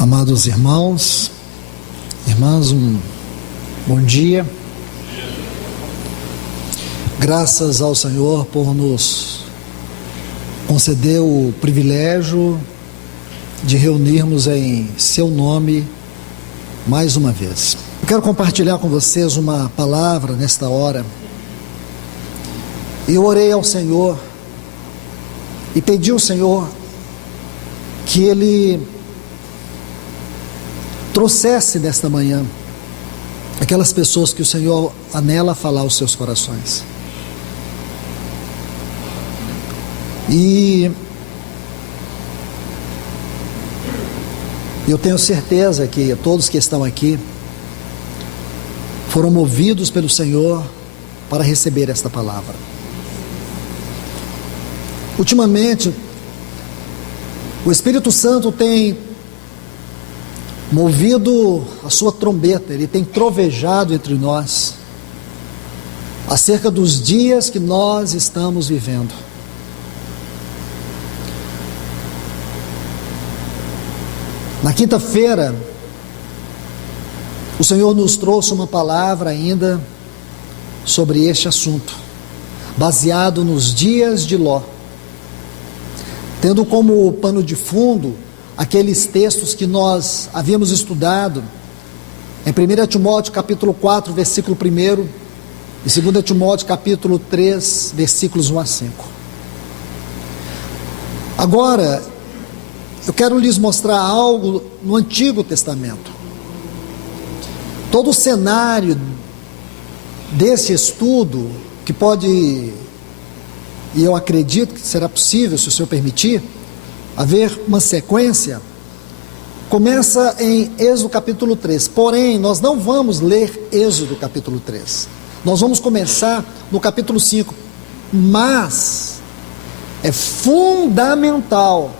Amados irmãos, irmãs, um bom dia. Graças ao Senhor por nos conceder o privilégio de reunirmos em seu nome mais uma vez. Eu quero compartilhar com vocês uma palavra nesta hora. Eu orei ao Senhor e pedi ao Senhor que Ele trouxesse nesta manhã aquelas pessoas que o Senhor anela falar aos seus corações. E eu tenho certeza que todos que estão aqui foram movidos pelo Senhor para receber esta palavra. Ultimamente, o Espírito Santo tem movido a sua trombeta, ele tem trovejado entre nós acerca dos dias que nós estamos vivendo. Na quinta-feira, o Senhor nos trouxe uma palavra ainda sobre este assunto, baseado nos dias de Ló, tendo como pano de fundo aqueles textos que nós havíamos estudado em 1 Timóteo capítulo 4, versículo 1 e 2 Timóteo capítulo 3, versículos 1 a 5. Agora, eu quero lhes mostrar algo no Antigo Testamento. Todo o cenário desse estudo, que pode, e eu acredito que será possível, se o Senhor permitir, haver uma sequência, começa em Êxodo capítulo 3, porém nós não vamos ler Êxodo capítulo 3, nós vamos começar no capítulo 5, mas é fundamental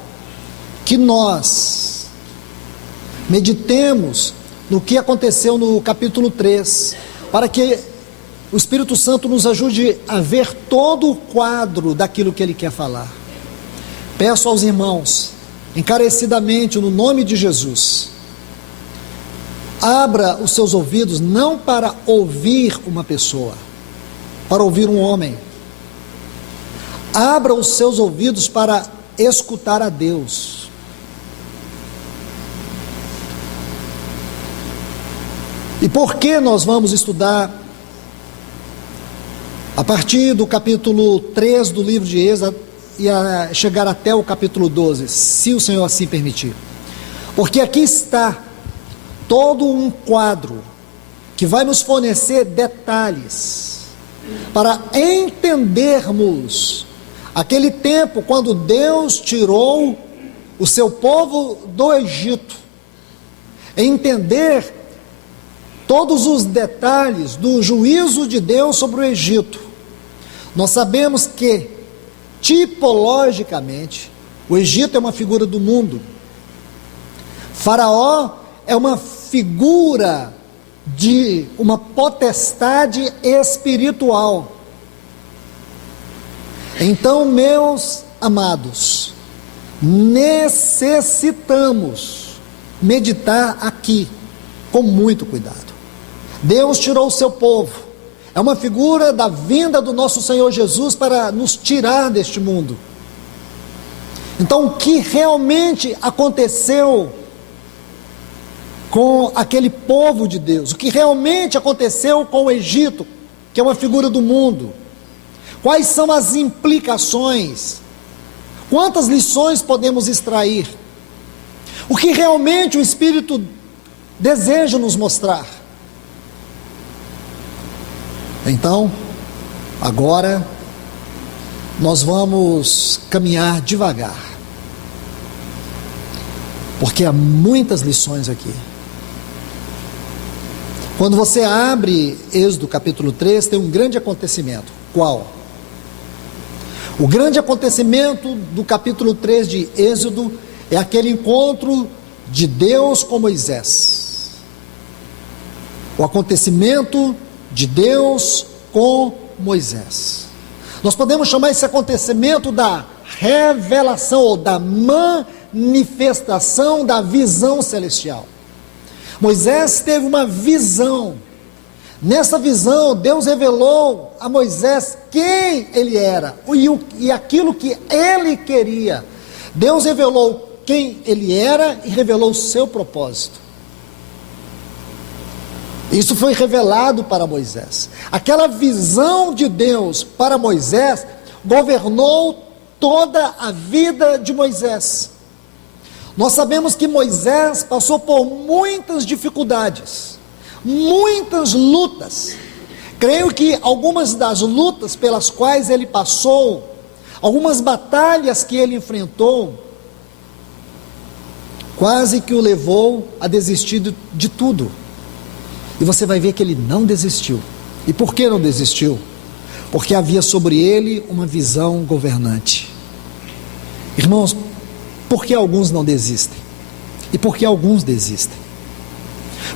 que nós meditemos no que aconteceu no capítulo 3, para que o Espírito Santo nos ajude a ver todo o quadro daquilo que Ele quer falar. Peço aos irmãos, encarecidamente, no nome de Jesus, abra os seus ouvidos não para ouvir uma pessoa, para ouvir um homem. Abra os seus ouvidos para escutar a Deus. E por que nós vamos estudar a partir do capítulo 3 do livro de Êxodo e a chegar até o capítulo 12, se o Senhor assim permitir? Porque aqui está todo um quadro que vai nos fornecer detalhes para entendermos aquele tempo quando Deus tirou o seu povo do Egito, entender todos os detalhes do juízo de Deus sobre o Egito. Nós sabemos que, tipologicamente, o Egito é uma figura do mundo. Faraó é uma figura de uma potestade espiritual. Então, meus amados, necessitamos meditar aqui com muito cuidado. Deus tirou o seu povo, é uma figura da vinda do nosso Senhor Jesus para nos tirar deste mundo. Então, o que realmente aconteceu com aquele povo de Deus? O que realmente aconteceu com o Egito, que é uma figura do mundo? Quais são as implicações? Quantas lições podemos extrair? O que realmente o Espírito deseja nos mostrar? Então, agora, nós vamos caminhar devagar, porque há muitas lições aqui. Quando você abre Êxodo capítulo 3, tem um grande acontecimento. Qual? O grande acontecimento do capítulo 3 de Êxodo é aquele encontro de Deus com Moisés. O acontecimento de Deus com Moisés. Nós podemos chamar esse acontecimento da revelação ou da manifestação da visão celestial. Moisés teve uma visão. Nessa visão, Deus revelou a Moisés quem ele era e aquilo que ele queria. Deus revelou quem ele era e revelou o seu propósito. Isso foi revelado para Moisés. Aquela visão de Deus para Moisés governou toda a vida de Moisés. Nós sabemos que Moisés passou por muitas dificuldades, muitas lutas. Creio que algumas das lutas pelas quais ele passou, algumas batalhas que ele enfrentou, quase que o levou a desistir de tudo. E você vai ver que ele não desistiu. E por que não desistiu? Porque havia sobre ele uma visão governante. Irmãos, por que alguns não desistem? E por que alguns desistem?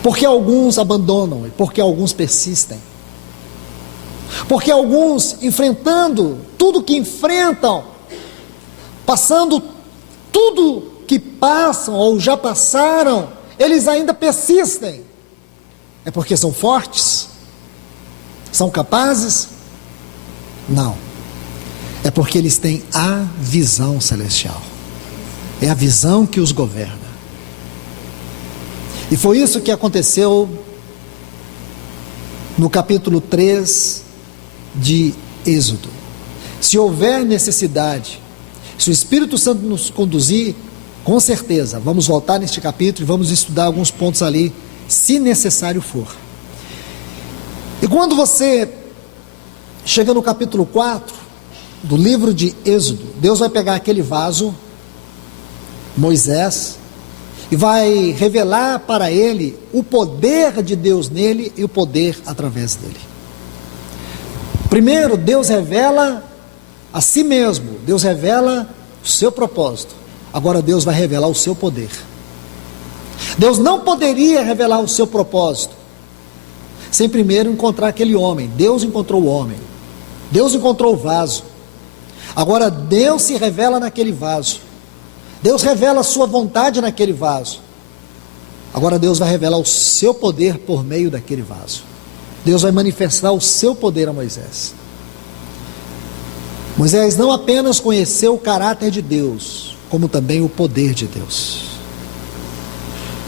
Por que alguns abandonam? E por que alguns persistem? Porque alguns, enfrentando tudo que enfrentam, passando tudo que passam ou já passaram, eles ainda persistem. É porque são fortes? São capazes? Não. É porque eles têm a visão celestial. É a visão que os governa. E foi isso que aconteceu no capítulo 3 de Êxodo. Se houver necessidade, se o Espírito Santo nos conduzir, com certeza, vamos voltar neste capítulo e vamos estudar alguns pontos ali, se necessário for. E quando você chega no capítulo 4 do livro de Êxodo, Deus vai pegar aquele vaso, Moisés, e vai revelar para ele o poder de Deus nele e o poder através dele. Primeiro, Deus revela a si mesmo, Deus revela o seu propósito. Agora Deus vai revelar o seu poder. Deus não poderia revelar o seu propósito sem primeiro encontrar aquele homem. Deus encontrou o homem, Deus encontrou o vaso. Agora Deus se revela naquele vaso, Deus revela a sua vontade naquele vaso. Agora Deus vai revelar o seu poder por meio daquele vaso. Deus vai manifestar o seu poder a Moisés. Moisés não apenas conheceu o caráter de Deus, como também o poder de Deus.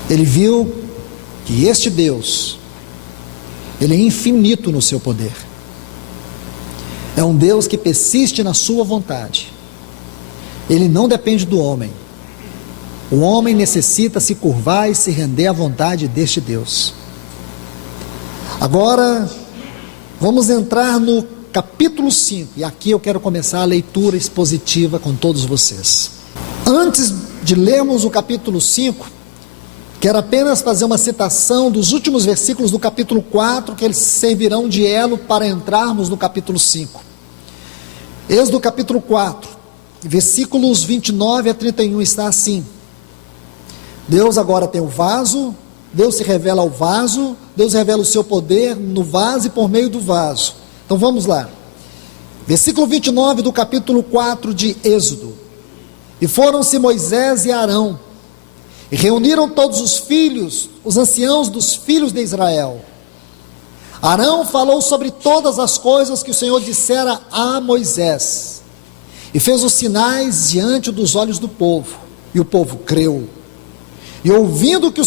Ele viu que este Deus, ele é infinito no seu poder. É um Deus que persiste na sua vontade. Ele não depende do homem. O homem necessita se curvar e se render à vontade deste Deus. Agora, vamos entrar no capítulo 5, e aqui eu quero começar a leitura expositiva com todos vocês. Antes de lermos o capítulo 5, quero apenas fazer uma citação dos últimos versículos do capítulo 4, que eles servirão de elo para entrarmos no capítulo 5. Êxodo capítulo 4, versículos 29 a 31, está assim: Deus agora tem o vaso, Deus se revela ao vaso, Deus revela o seu poder no vaso e por meio do vaso. Então vamos lá, versículo 29 do capítulo 4 de Êxodo. E foram-se Moisés e Arão, e reuniram todos os filhos, os anciãos dos filhos de Israel. Arão falou sobre todas as coisas que o Senhor dissera a Moisés, e fez os sinais diante dos olhos do povo, e o povo creu. E ouvindo que o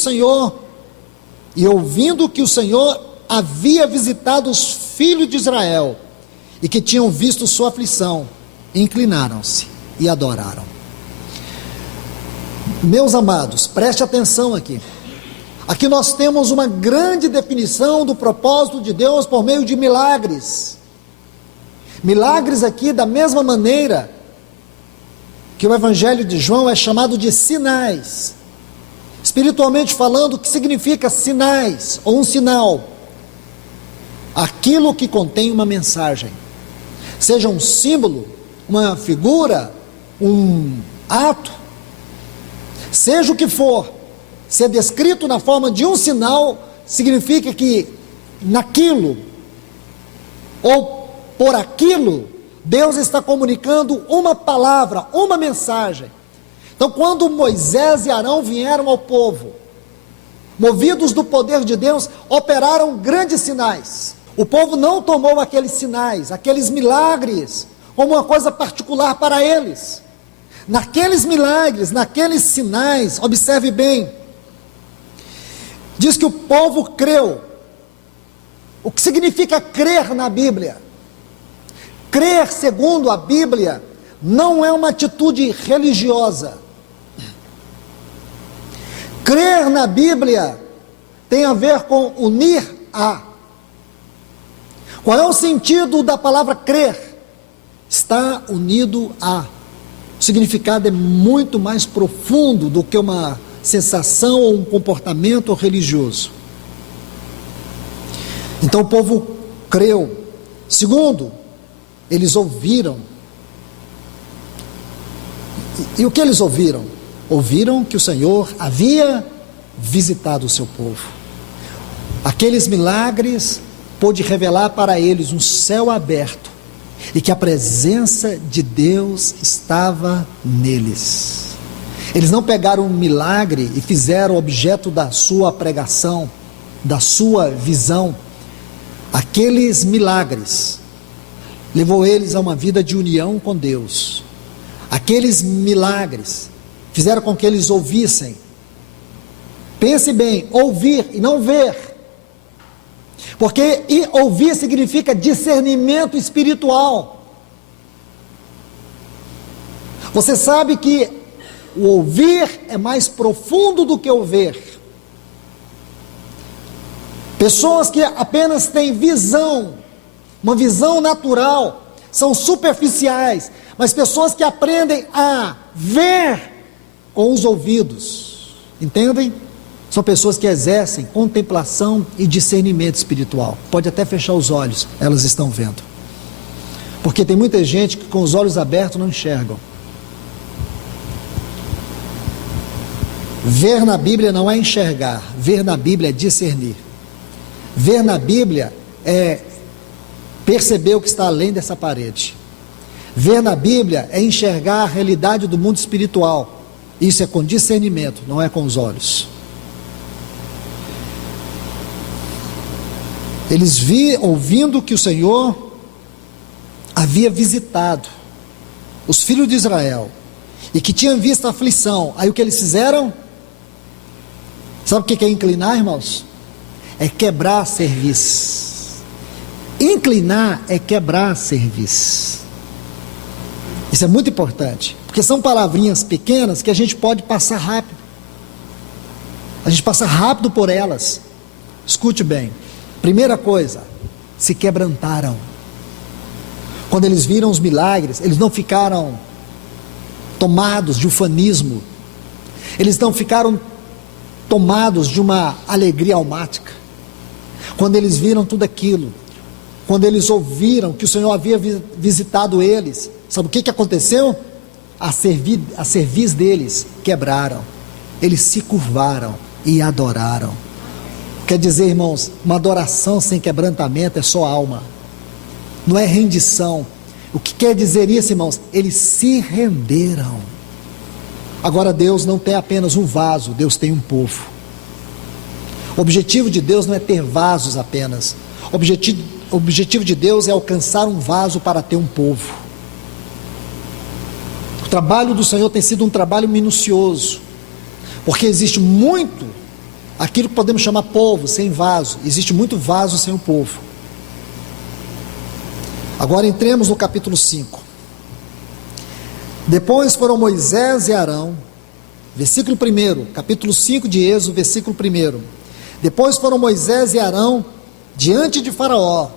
Senhor havia visitado os filhos de Israel, e que tinham visto sua aflição, inclinaram-se e adoraram. Meus amados, preste atenção aqui. Aqui nós temos uma grande definição do propósito de Deus por meio de milagres. Milagres aqui da mesma maneira que o Evangelho de João é chamado de sinais. Espiritualmente falando, o que significa sinais ou um sinal? Aquilo que contém uma mensagem, seja um símbolo, uma figura, um ato, seja o que for, se é descrito na forma de um sinal, significa que naquilo, ou por aquilo, Deus está comunicando uma palavra, uma mensagem. Então, quando Moisés e Arão vieram ao povo, movidos do poder de Deus, operaram grandes sinais. O povo não tomou aqueles sinais, aqueles milagres, como uma coisa particular para eles. Naqueles milagres, naqueles sinais, observe bem, diz que o povo creu. O que significa crer na Bíblia? Crer, segundo a Bíblia, não é uma atitude religiosa. Crer na Bíblia tem a ver com unir a. Qual é o sentido da palavra crer? Está unido a. O significado é muito mais profundo do que uma sensação ou um comportamento religioso. Então o povo creu. Segundo, eles ouviram. E o que eles ouviram? Ouviram que o Senhor havia visitado o seu povo. Aqueles milagres pôde revelar para eles um céu aberto e que a presença de Deus estava neles. Eles não pegaram um milagre e fizeram objeto da sua pregação, da sua visão. Aqueles milagres levou eles a uma vida de união com Deus. Aqueles milagres fizeram com que eles ouvissem. Pense bem, ouvir e não ver. Porque ouvir significa discernimento espiritual. Você sabe que o ouvir é mais profundo do que o ver. Pessoas que apenas têm visão, uma visão natural, são superficiais, mas pessoas que aprendem a ver com os ouvidos, entendem? São pessoas que exercem contemplação e discernimento espiritual. Pode até fechar os olhos, elas estão vendo. Porque tem muita gente que com os olhos abertos não enxergam. Ver na Bíblia não é enxergar, ver na Bíblia é discernir. Ver na Bíblia é perceber o que está além dessa parede. Ver na Bíblia é enxergar a realidade do mundo espiritual. Isso é com discernimento, não é com os olhos. Eles ouvindo que o Senhor havia visitado os filhos de Israel e que tinham visto a aflição. Aí o que eles fizeram? Sabe o que é inclinar, irmãos? É quebrar a cerviz. Inclinar é quebrar a cerviz. Isso é muito importante, porque são palavrinhas pequenas que a gente pode passar rápido. A gente passa rápido por elas. Escute bem. Primeira coisa, se quebrantaram. Quando eles viram os milagres, eles não ficaram tomados de ufanismo. Eles não ficaram tomados de uma alegria almática. Quando eles viram tudo aquilo, quando eles ouviram que o Senhor havia visitado eles, sabe o que aconteceu? A cerviz deles quebraram, eles se curvaram e adoraram. Quer dizer, irmãos, uma adoração sem quebrantamento é só alma, não é rendição. O que quer dizer isso, irmãos? Eles se renderam. Agora Deus não tem apenas um vaso, Deus tem um povo. O objetivo de Deus não é ter vasos apenas. O objetivo de Deus é alcançar um vaso para ter um povo. O trabalho do Senhor tem sido um trabalho minucioso, porque existe muito, aquilo que podemos chamar povo sem vaso, existe muito vaso sem o povo. Agora entremos no capítulo 5. Depois foram Moisés e Arão, versículo 1, capítulo 5 de Êxodo, versículo 1. Depois foram Moisés e Arão diante de Faraó,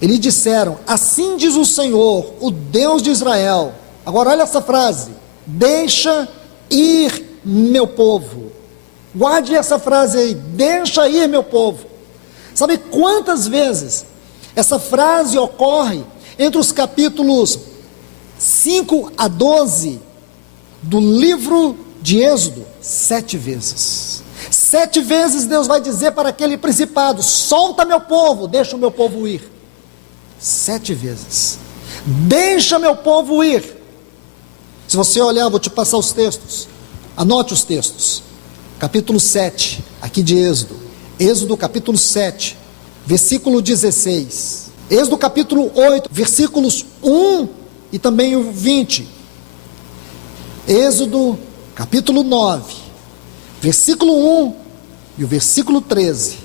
e lhe disseram: assim diz o Senhor, o Deus de Israel. Agora olha essa frase: deixa ir meu povo. Guarde essa frase aí: deixa ir meu povo. Sabe quantas vezes essa frase ocorre entre os capítulos 5 a 12 do livro de Êxodo? 7 vezes. 7 vezes Deus vai dizer para aquele principado: solta meu povo, deixa o meu povo ir. 7 vezes. Deixa meu povo ir. Se você olhar, vou te passar os textos. Anote os textos. Capítulo 7, aqui de Êxodo. Êxodo capítulo 7, versículo 16. Êxodo capítulo 8, versículos 1 e também o 20. Êxodo capítulo 9, versículo 1 e o versículo 13.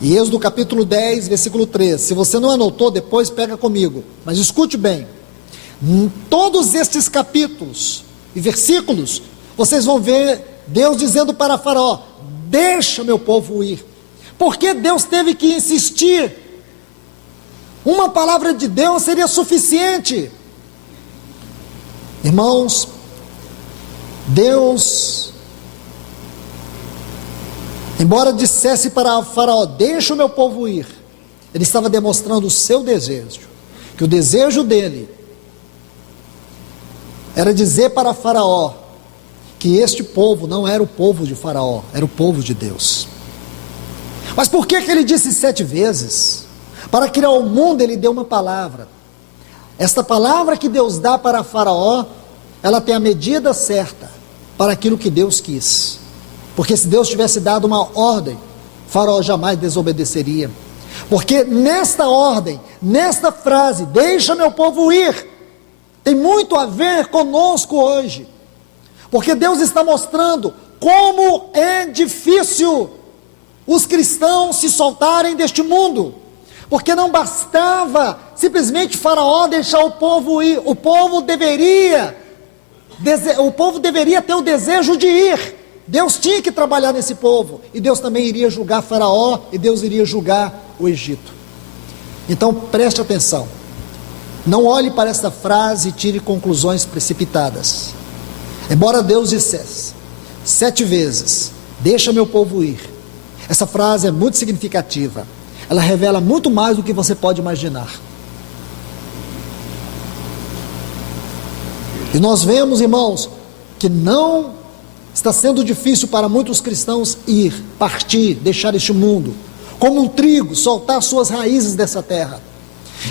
E Êxodo capítulo 10, versículo 13. Se você não anotou, depois pega comigo. Mas escute bem. Em todos estes capítulos e versículos, vocês vão ver Deus dizendo para Faraó: deixa meu povo ir. Porque Deus teve que insistir? Uma palavra de Deus seria suficiente. Irmãos, Deus, embora dissesse para Faraó: deixa o meu povo ir, ele estava demonstrando o seu desejo, que o desejo dele era dizer para Faraó que este povo não era o povo de Faraó, era o povo de Deus. Mas por que ele disse 7 vezes? Para criar o mundo ele deu uma palavra. Esta palavra que Deus dá para Faraó, ela tem a medida certa para aquilo que Deus quis. Porque se Deus tivesse dado uma ordem, Faraó jamais desobedeceria. Porque nesta ordem, nesta frase, deixa meu povo ir, tem muito a ver conosco hoje. Porque Deus está mostrando como é difícil os cristãos se soltarem deste mundo. Porque não bastava simplesmente Faraó deixar o povo ir, o povo deveria ter o desejo de ir. Deus tinha que trabalhar nesse povo, e Deus também iria julgar Faraó, e Deus iria julgar o Egito. Então preste atenção, não olhe para esta frase e tire conclusões precipitadas. Embora Deus dissesse 7 vezes, deixa meu povo ir, essa frase é muito significativa. Ela revela muito mais do que você pode imaginar. E nós vemos, irmãos, que não está sendo difícil para muitos cristãos ir, partir, deixar este mundo, como um trigo, soltar suas raízes dessa terra.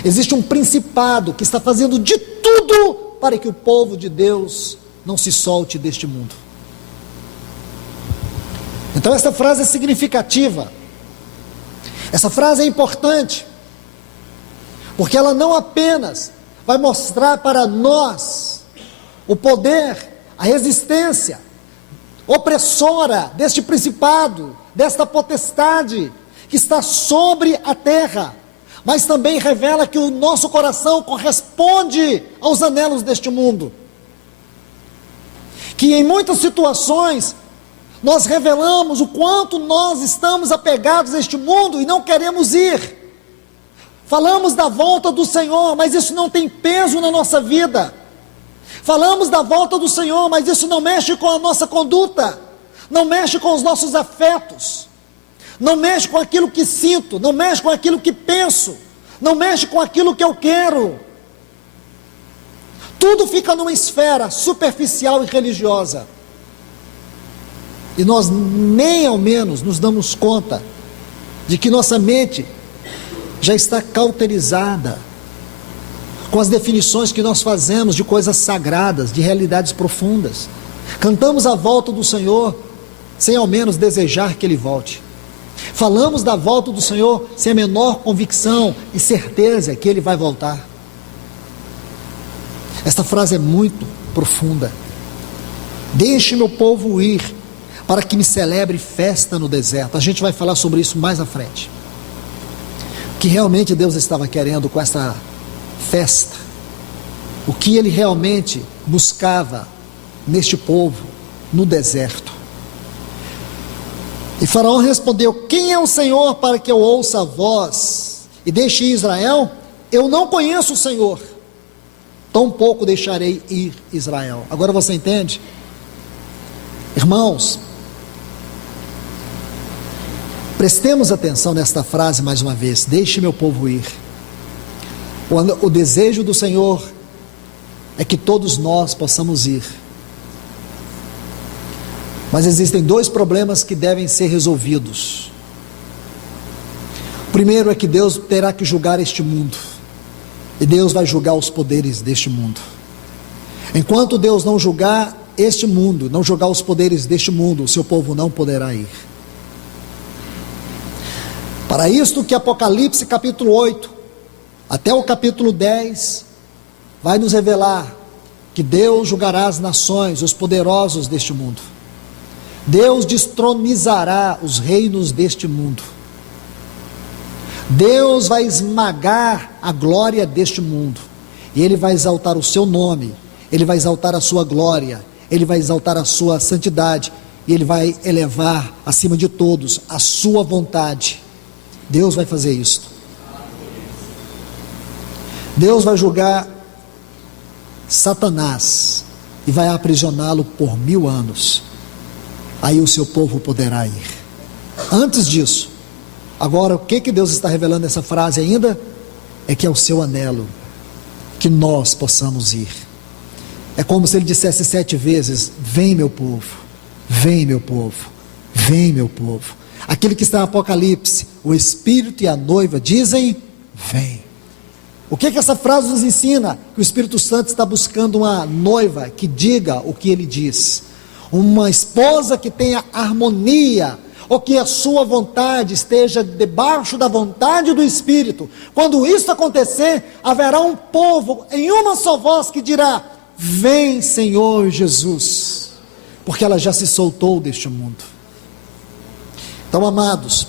Existe um principado que está fazendo de tudo para que o povo de Deus não se solte deste mundo. Então esta frase é significativa. Essa frase é importante, porque ela não apenas vai mostrar para nós o poder, a resistência opressora deste principado, desta potestade que está sobre a terra, mas também revela que o nosso coração corresponde aos anelos deste mundo. Que em muitas situações nós revelamos o quanto nós estamos apegados a este mundo e não queremos ir. Falamos da volta do Senhor, mas isso não tem peso na nossa vida. Falamos da volta do Senhor, mas isso não mexe com a nossa conduta, não mexe com os nossos afetos, não mexe com aquilo que sinto, não mexe com aquilo que penso, não mexe com aquilo que eu quero. Tudo fica numa esfera superficial e religiosa. E nós nem ao menos nos damos conta de que nossa mente já está cauterizada com as definições que nós fazemos de coisas sagradas, de realidades profundas. Cantamos a volta do Senhor sem ao menos desejar que Ele volte. Falamos da volta do Senhor sem a menor convicção e certeza que Ele vai voltar. Esta frase é muito profunda. Deixe meu povo ir, para que me celebre festa no deserto. A gente vai falar sobre isso mais à frente. O que realmente Deus estava querendo com essa festa, o que Ele realmente buscava neste povo, no deserto. E Faraó respondeu: quem é o Senhor para que eu ouça a voz e deixe ir Israel? Eu não conheço o Senhor, tampouco deixarei ir Israel. Agora você entende? Irmãos, prestemos atenção nesta frase mais uma vez: deixe meu povo ir. O desejo do Senhor é que todos nós possamos ir. Mas existem 2 problemas que devem ser resolvidos. O primeiro é que Deus terá que julgar este mundo, e Deus vai julgar os poderes deste mundo. Enquanto Deus não julgar este mundo, não julgar os poderes deste mundo, o seu povo não poderá ir. Para isto que Apocalipse capítulo 8, até o capítulo 10, vai nos revelar que Deus julgará as nações, os poderosos deste mundo. Deus destronizará os reinos deste mundo. Deus vai esmagar a glória deste mundo. E Ele vai exaltar o seu nome, Ele vai exaltar a sua glória, Ele vai exaltar a sua santidade, e Ele vai elevar acima de todos a sua vontade. Deus vai fazer isto. Deus vai julgar Satanás e vai aprisioná-lo por 1000 anos. Aí o seu povo poderá ir. Antes disso, agora o que Deus está revelando nessa frase ainda? É que é o seu anelo que nós possamos ir. É como se Ele dissesse 7 vezes: vem meu povo, vem meu povo, vem meu povo. Aquele que está no Apocalipse, o Espírito e a noiva dizem: vem. O que essa frase nos ensina? Que o Espírito Santo está buscando uma noiva que diga o que ele diz, uma esposa que tenha harmonia, ou que a sua vontade esteja debaixo da vontade do Espírito. Quando isso acontecer, haverá um povo em uma só voz que dirá: vem Senhor Jesus, porque ela já se soltou deste mundo. Então, amados,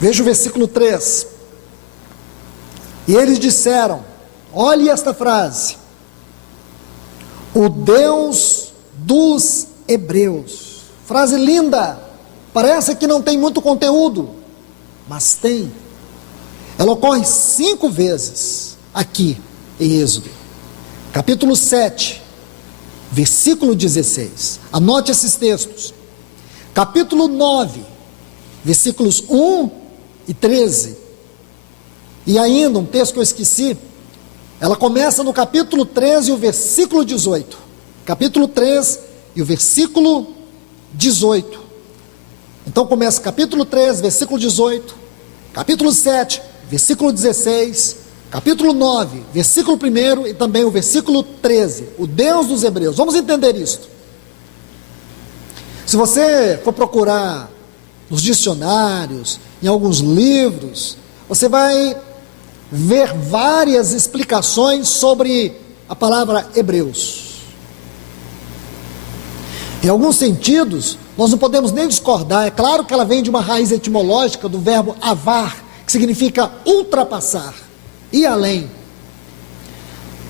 veja o versículo 3. E eles disseram, olhe esta frase: o Deus dos Hebreus. Frase linda, parece que não tem muito conteúdo, mas tem. Ela ocorre 5 vezes aqui em Êxodo, capítulo 7, versículo 16. Anote esses textos. Capítulo 9, versículos 1 e 13. E ainda um texto que eu esqueci, ela começa no capítulo 13 e o versículo 18. Capítulo 3 e o versículo 18. Então começa capítulo 3, versículo 18, capítulo 7, versículo 16, capítulo 9, versículo 1 e também o versículo 13. O Deus dos Hebreus. Vamos entender isto. Se você for procurar nos dicionários, em alguns livros, você vai ver várias explicações sobre a palavra Hebreus. Em alguns sentidos, nós não podemos nem discordar. É claro que ela vem de uma raiz etimológica do verbo avar, que significa ultrapassar, ir além.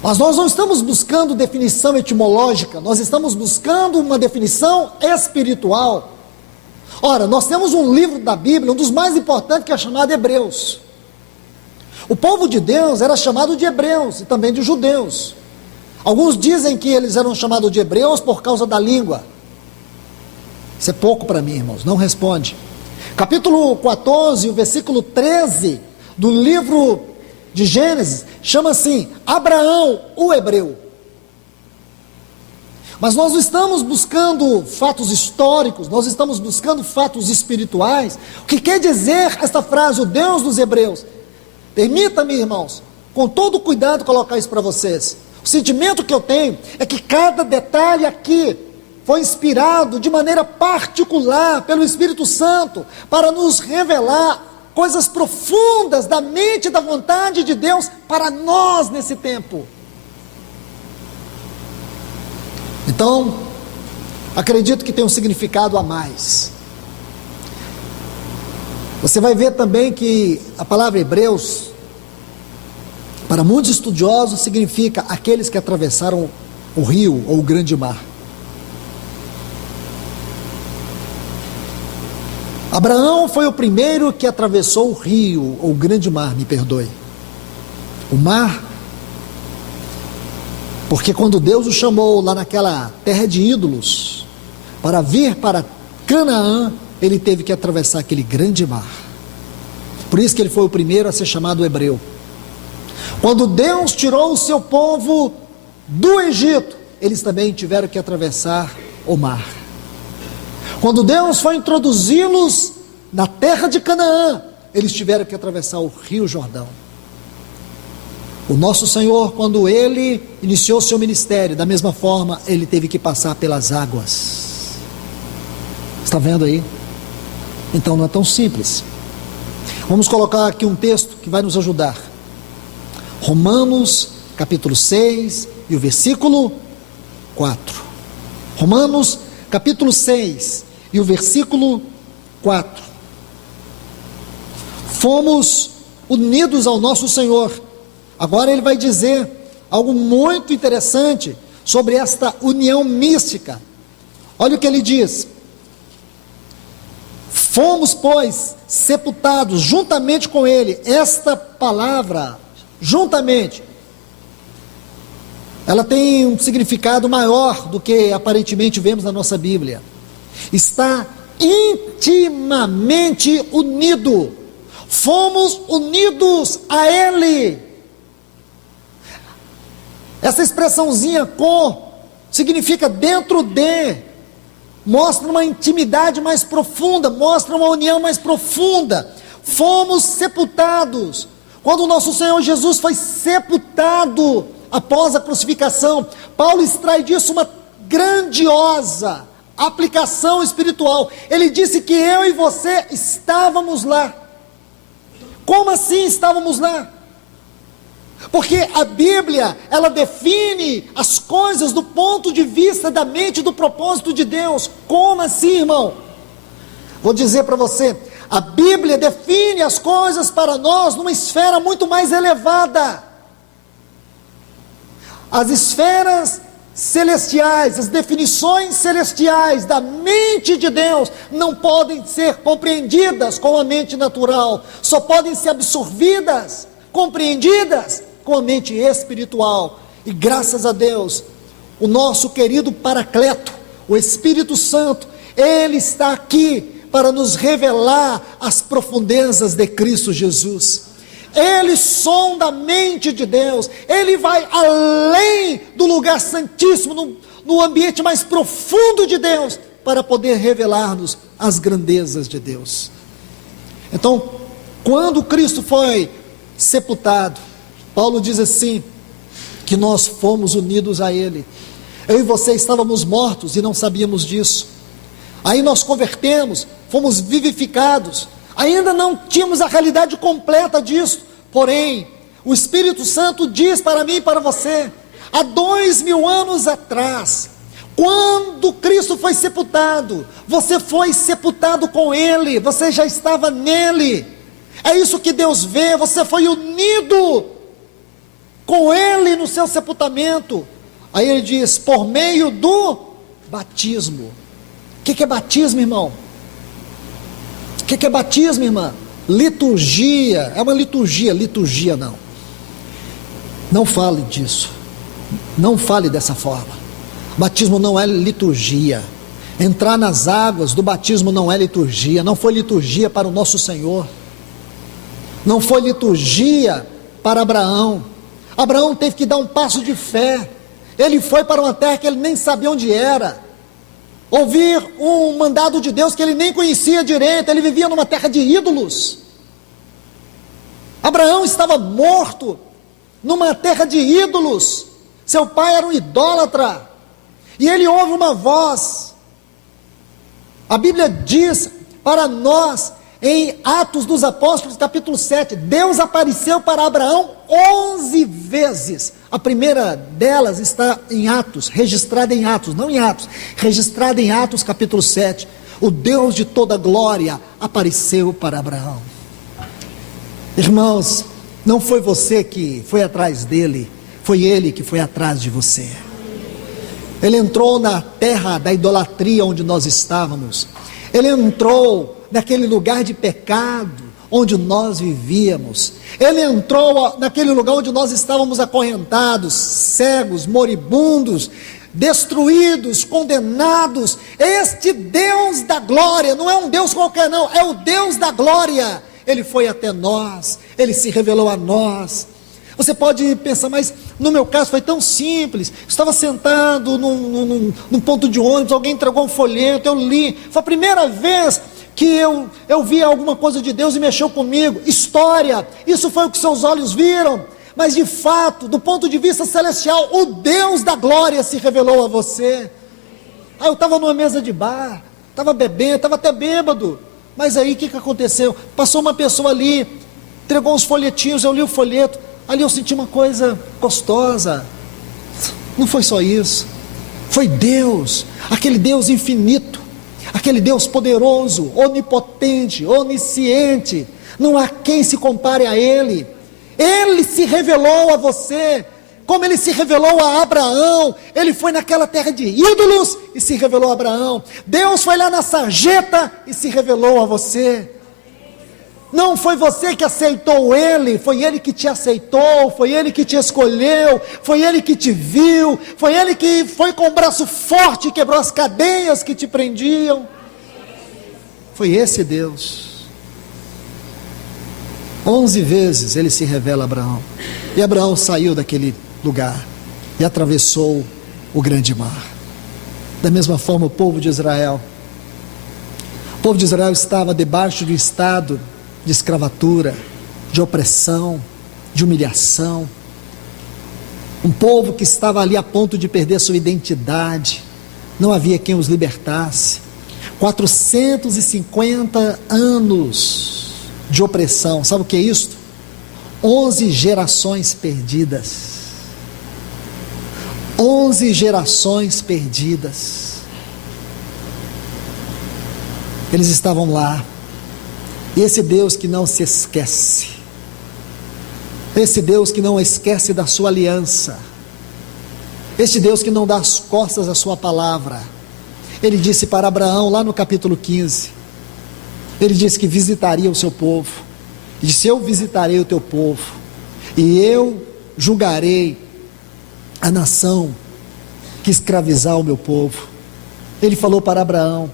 Mas nós não estamos buscando definição etimológica, nós estamos buscando uma definição espiritual. Ora, nós temos um livro da Bíblia, um dos mais importantes, que é chamado Hebreus. O povo de Deus era chamado de hebreus e também de judeus. Alguns dizem que eles eram chamados de hebreus por causa da língua. Isso é pouco para mim, irmãos, não responde. Capítulo 14, o versículo 13 do livro de Gênesis, chama assim: Abraão, o hebreu. Mas nós não estamos buscando fatos históricos, nós estamos buscando fatos espirituais. O que quer dizer esta frase, o Deus dos Hebreus? Permita-me, irmãos, com todo cuidado colocar isso para vocês. O sentimento que eu tenho é que cada detalhe aqui foi inspirado de maneira particular pelo Espírito Santo para nos revelar coisas profundas da mente e da vontade de Deus para nós nesse tempo. Então, acredito que tem um significado a mais. Você vai ver também que a palavra Hebreus, para muitos estudiosos, significa aqueles que atravessaram o rio ou o grande mar. Abraão foi o primeiro que atravessou o rio, ou o grande mar, me perdoe. O mar, porque quando Deus o chamou lá naquela terra de ídolos, para vir para Canaã, ele teve que atravessar aquele grande mar. Por isso que ele foi o primeiro a ser chamado hebreu. Quando Deus tirou o seu povo do Egito, eles também tiveram que atravessar o mar. Quando Deus foi introduzi-los na terra de Canaã, eles tiveram que atravessar o rio Jordão. O nosso Senhor, quando Ele iniciou seu ministério, da mesma forma, Ele teve que passar pelas águas. Está vendo aí? Então não é tão simples. Vamos colocar aqui um texto que vai nos ajudar. Romanos, capítulo 6 e o versículo 4. Romanos, capítulo 6 e o versículo 4. Fomos unidos ao nosso Senhor. Agora ele vai dizer algo muito interessante sobre esta união mística. Olha o que ele diz: fomos, pois, sepultados juntamente com ele. Esta palavra, juntamente, ela tem um significado maior do que aparentemente vemos na nossa Bíblia. Está intimamente unido. Fomos unidos a Ele. Essa expressãozinha com significa dentro de, mostra uma intimidade mais profunda, mostra uma união mais profunda. Fomos sepultados. Quando o nosso Senhor Jesus foi sepultado após a crucificação, Paulo extrai disso uma grandiosa aplicação espiritual. Ele disse que eu e você estávamos lá. Como assim estávamos lá? Porque a Bíblia, ela define as coisas do ponto de vista da mente e do propósito de Deus. Como assim, irmão? Vou dizer para você, a Bíblia define as coisas para nós numa esfera muito mais elevada. As esferas celestiais, as definições celestiais da mente de Deus não podem ser compreendidas com a mente natural, só podem ser absorvidas, compreendidas com a mente espiritual. E graças a Deus, o nosso querido Paracleto, o Espírito Santo, Ele está aqui para nos revelar as profundezas de Cristo Jesus. Ele sonda a mente de Deus, Ele vai além do lugar santíssimo, no ambiente mais profundo de Deus, para poder revelar-nos as grandezas de Deus. Então, quando Cristo foi sepultado, Paulo diz assim, que nós fomos unidos a Ele. Eu e você estávamos mortos e não sabíamos disso. Aí nós convertemos, fomos vivificados. Ainda não tínhamos a realidade completa disso. Porém, o Espírito Santo diz para mim e para você, há 2000 anos atrás, quando Cristo foi sepultado, você foi sepultado com Ele, você já estava nele. É isso que Deus vê, você foi unido com Ele no seu sepultamento. Aí ele diz, por meio do batismo. O que é batismo, irmão? O que é batismo, irmã? Liturgia, é uma liturgia, liturgia não. Não fale disso, não fale dessa forma. Batismo não é liturgia. Entrar nas águas do batismo não é liturgia, não foi liturgia para o nosso Senhor. Não foi liturgia para Abraão. Abraão teve que dar um passo de fé. Ele foi para uma terra que ele nem sabia onde era. Ouvir um mandado de Deus que ele nem conhecia direito. Ele vivia numa terra de ídolos. Abraão estava morto numa terra de ídolos. Seu pai era um idólatra. E ele ouve uma voz. A Bíblia diz para nós, em Atos dos Apóstolos, capítulo 7, Deus apareceu para Abraão 11 vezes. A primeira delas está em Atos, registrada em Atos, não em Atos, registrada em Atos, capítulo 7. O Deus de toda glória apareceu para Abraão. Irmãos, não foi você que foi atrás dele, foi ele que foi atrás de você. Ele entrou na terra da idolatria onde nós estávamos. Ele entrou naquele lugar de pecado onde nós vivíamos. Ele entrou naquele lugar onde nós estávamos acorrentados, cegos, moribundos, destruídos, condenados. Este Deus da glória, não é um Deus qualquer não, é o Deus da glória. Ele foi até nós, Ele se revelou a nós. Você pode pensar, mas no meu caso foi tão simples. Estava sentado num ponto de ônibus, alguém entregou um folheto, eu li. Foi a primeira vez que eu vi alguma coisa de Deus e mexeu comigo. História, isso foi o que seus olhos viram. mas de fato, do ponto de vista celestial, o Deus da glória se revelou a você. Eu estava numa mesa de bar, estava bebendo, estava até bêbado, mas aí o que aconteceu? Passou uma pessoa ali, entregou uns folhetinhos, eu li o folheto, ali eu senti uma coisa gostosa. Não foi só isso, foi Deus, aquele Deus infinito, aquele Deus poderoso, onipotente, onisciente, não há quem se compare a Ele. Ele se revelou a você, como Ele se revelou a Abraão. Ele foi naquela terra de ídolos e se revelou a Abraão. Deus foi lá na sarjeta e se revelou a você. Não foi você que aceitou Ele, foi Ele que te aceitou, foi Ele que te escolheu, foi Ele que te viu, foi Ele que foi com o braço forte e quebrou as cadeias que te prendiam. Foi esse Deus. 11 vezes Ele se revela a Abraão, e Abraão saiu daquele lugar e atravessou o grande mar. Da mesma forma o povo de Israel estava debaixo de um estado de escravatura, de opressão, de humilhação, um povo que estava ali a ponto de perder sua identidade, não havia quem os libertasse. 450 anos de opressão, sabe o que é isto? 11 gerações perdidas, 11 gerações perdidas. Eles estavam lá, e esse Deus que não se esquece, esse Deus que não esquece da sua aliança, este Deus que não dá as costas à sua palavra, Ele disse para Abraão lá no capítulo 15, Ele disse que visitaria o seu povo, Ele disse: eu visitarei o teu povo, e eu julgarei a nação que escravizar o meu povo. Ele falou para Abraão.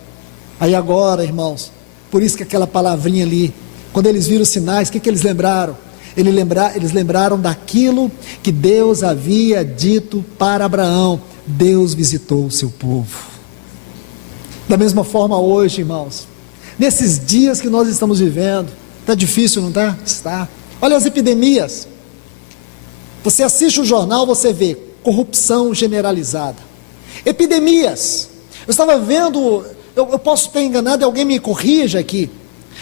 Aí agora, irmãos, por isso que aquela palavrinha ali, quando eles viram os sinais, o que eles lembraram? Eles lembraram daquilo que Deus havia dito para Abraão: Deus visitou o seu povo. Da mesma forma hoje, irmãos, nesses dias que nós estamos vivendo, está difícil, não está? Está. Olha as epidemias, você assiste o jornal, você vê corrupção generalizada, epidemias. Eu estava vendo, eu posso ter enganado, alguém me corrija aqui,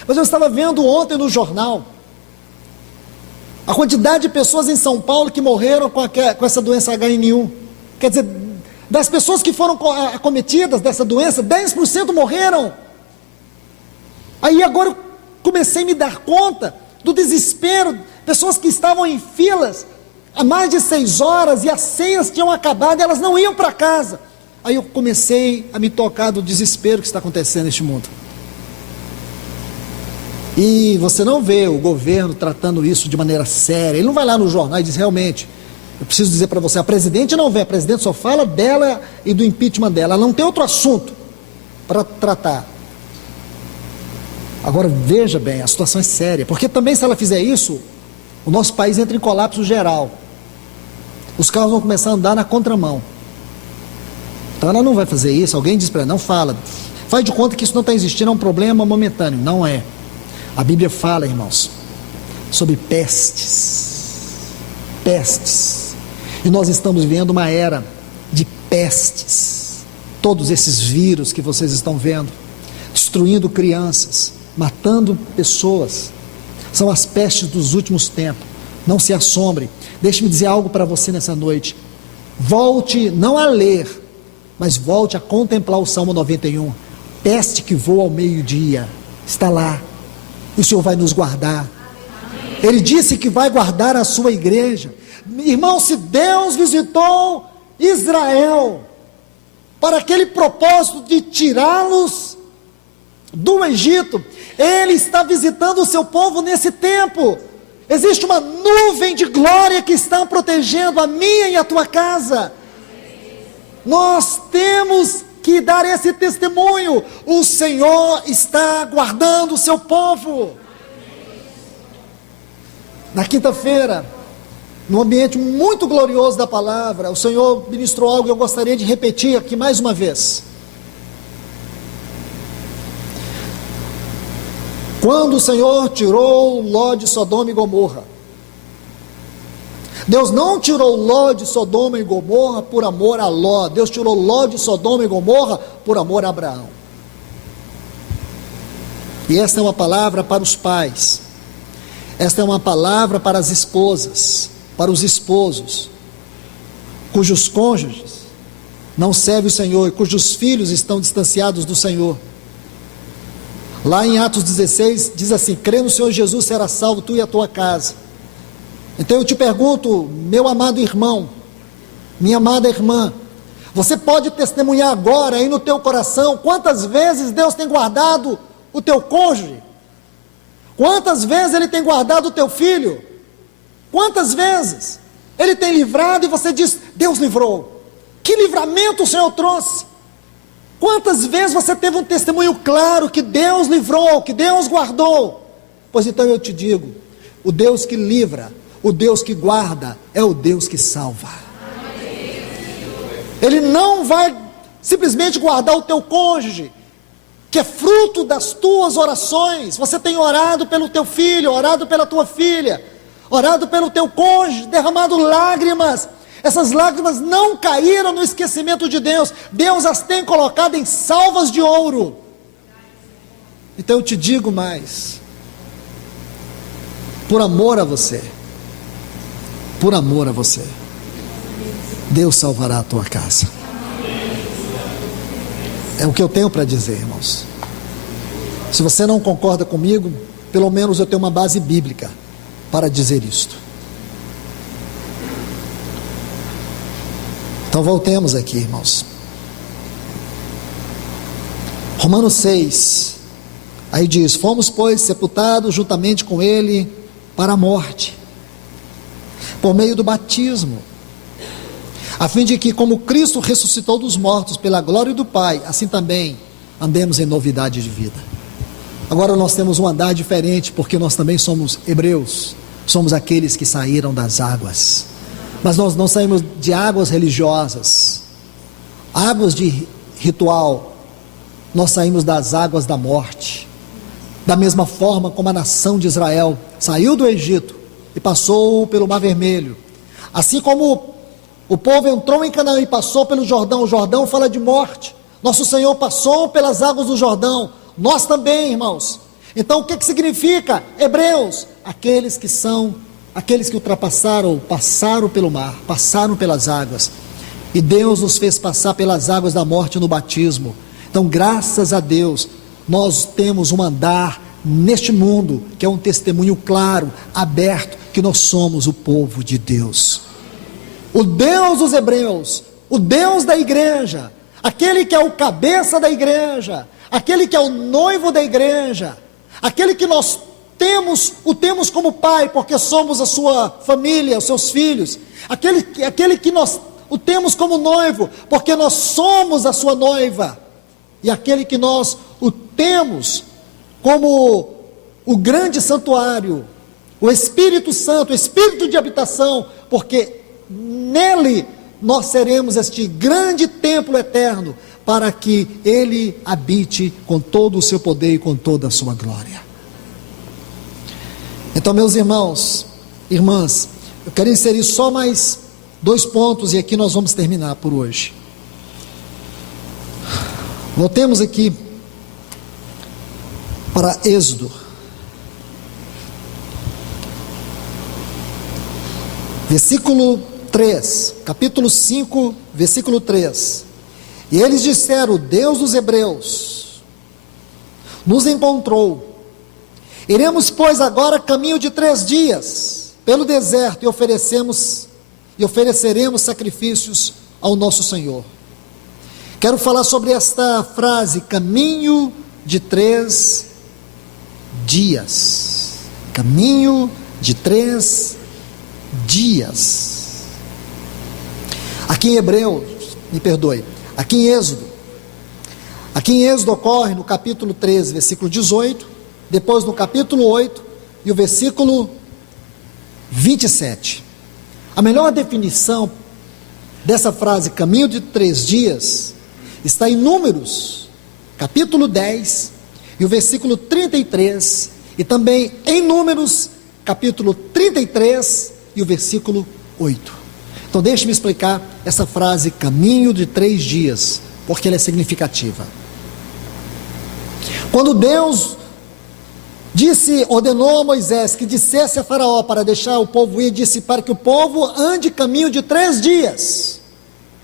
mas eu estava vendo ontem no jornal a quantidade de pessoas em São Paulo que morreram com essa doença HN1. Quer dizer, das pessoas que foram acometidas dessa doença, 10% morreram. Aí agora eu comecei a me dar conta do desespero, pessoas que estavam em filas há mais de 6 horas e as senhas tinham acabado e elas não iam para casa. Aí eu comecei a me tocar do desespero que está acontecendo neste mundo. E você não vê o governo tratando isso de maneira séria. Ele não vai lá no jornal e diz: realmente, eu preciso dizer para você, a presidente não vem, a presidente só fala dela e do impeachment dela, ela não tem outro assunto para tratar. Agora veja bem, a situação é séria, porque também se ela fizer isso, o nosso país entra em colapso geral, os carros vão começar a andar na contramão. Então ela não vai fazer isso. Alguém diz para ela: não fala, faz de conta que isso não está existindo, é um problema momentâneo. Não é. A Bíblia fala, irmãos, sobre pestes, e nós estamos vivendo uma era de pestes. Todos esses vírus que vocês estão vendo, destruindo crianças, matando pessoas, são as pestes dos últimos tempos. Não se assombre. Deixe-me dizer algo para você nessa noite. Volte não a ler, mas volte a contemplar o Salmo 91. Peste que voa ao meio-dia, está lá. O Senhor vai nos guardar. Ele disse que vai guardar a sua igreja. Irmão, se Deus visitou Israel para aquele propósito de tirá-los do Egito, Ele está visitando o seu povo nesse tempo. Existe uma nuvem de glória que está protegendo a minha e a tua casa. Nós temos que dar esse testemunho. O Senhor está guardando o seu povo. Na quinta-feira, num ambiente muito glorioso da palavra, o Senhor ministrou algo que eu gostaria de repetir aqui mais uma vez. Quando o Senhor tirou Ló de Sodoma e Gomorra, Deus não tirou Ló de Sodoma e Gomorra por amor a Ló. Deus tirou Ló de Sodoma e Gomorra por amor a Abraão. E esta é uma palavra para os pais. Esta é uma palavra para as esposas, para os esposos, cujos cônjuges não servem o Senhor, cujos filhos estão distanciados do Senhor. Lá em Atos 16, diz assim: crê no Senhor Jesus, será salvo tu e a tua casa. Então eu te pergunto, meu amado irmão, minha amada irmã, você pode testemunhar agora aí no teu coração quantas vezes Deus tem guardado o teu cônjuge? Quantas vezes Ele tem guardado o teu filho? Quantas vezes Ele tem livrado e você diz: Deus livrou? Que livramento o Senhor trouxe? Quantas vezes você teve um testemunho claro que Deus livrou, que Deus guardou? Pois então eu te digo, o Deus que livra, o Deus que guarda, é o Deus que salva. Ele não vai simplesmente guardar o teu cônjuge, que é fruto das tuas orações. Você tem orado pelo teu filho, orado pela tua filha, orado pelo teu cônjuge, derramado lágrimas. Essas lágrimas não caíram no esquecimento de Deus. Deus as tem colocado em salvas de ouro. Então eu te digo mais, por amor a você, Deus salvará a tua casa. É o que eu tenho para dizer, irmãos. Se você não concorda comigo, pelo menos eu tenho uma base bíblica para dizer isto. Então voltemos aqui, irmãos. Romanos 6, aí diz: fomos, pois, sepultados juntamente com Ele para a morte, por meio do batismo, a fim de que, como Cristo ressuscitou dos mortos pela glória do Pai, assim também andemos em novidade de vida. Agora nós temos um andar diferente, porque nós também somos hebreus, somos aqueles que saíram das águas, mas nós não saímos de águas religiosas, águas de ritual, nós saímos das águas da morte, da mesma forma como a nação de Israel saiu do Egito e passou pelo Mar Vermelho, assim como o povo entrou em Canaã e passou pelo Jordão. O Jordão fala de morte. Nosso Senhor passou pelas águas do Jordão. Nós também, irmãos. Então o que significa? Hebreus, aqueles que ultrapassaram, passaram pelo mar, passaram pelas águas. E Deus nos fez passar pelas águas da morte no batismo. Então, graças a Deus, nós temos um andar neste mundo, que é um testemunho claro, aberto, que nós somos o povo de Deus. O Deus dos hebreus, o Deus da igreja, aquele que é o cabeça da igreja, aquele que é o noivo da igreja, aquele que nós temos como pai, porque somos a sua família, os seus filhos, aquele que nós o temos como noivo, porque nós somos a sua noiva, e aquele que nós o temos como o grande santuário, o Espírito Santo, o Espírito de habitação, porque nele nós seremos este grande templo eterno, para que ele habite com todo o seu poder e com toda a sua glória. Então, meus irmãos, irmãs, eu quero inserir só mais 2 pontos e aqui nós vamos terminar por hoje. Voltemos aqui para Êxodo, versículo 3, capítulo 5, versículo 3. E eles disseram: o Deus dos hebreus nos encontrou. Iremos, pois, agora caminho de 3 dias pelo deserto e ofereceremos sacrifícios ao nosso Senhor. Quero falar sobre esta frase: caminho de 3 dias. Caminho de 3 dias. Aqui em Hebreus, aqui em Êxodo ocorre no capítulo 13, versículo 18, depois no capítulo 8 e o versículo 27. A melhor definição dessa frase, caminho de 3 dias, está em Números, capítulo 10 e o versículo 33, e também em Números, capítulo 33 e o versículo 8. Então deixe-me explicar essa frase, caminho de 3 dias, porque ela é significativa. Quando Deus ordenou a Moisés que dissesse a Faraó para deixar o povo ir, disse para que o povo ande caminho de 3 dias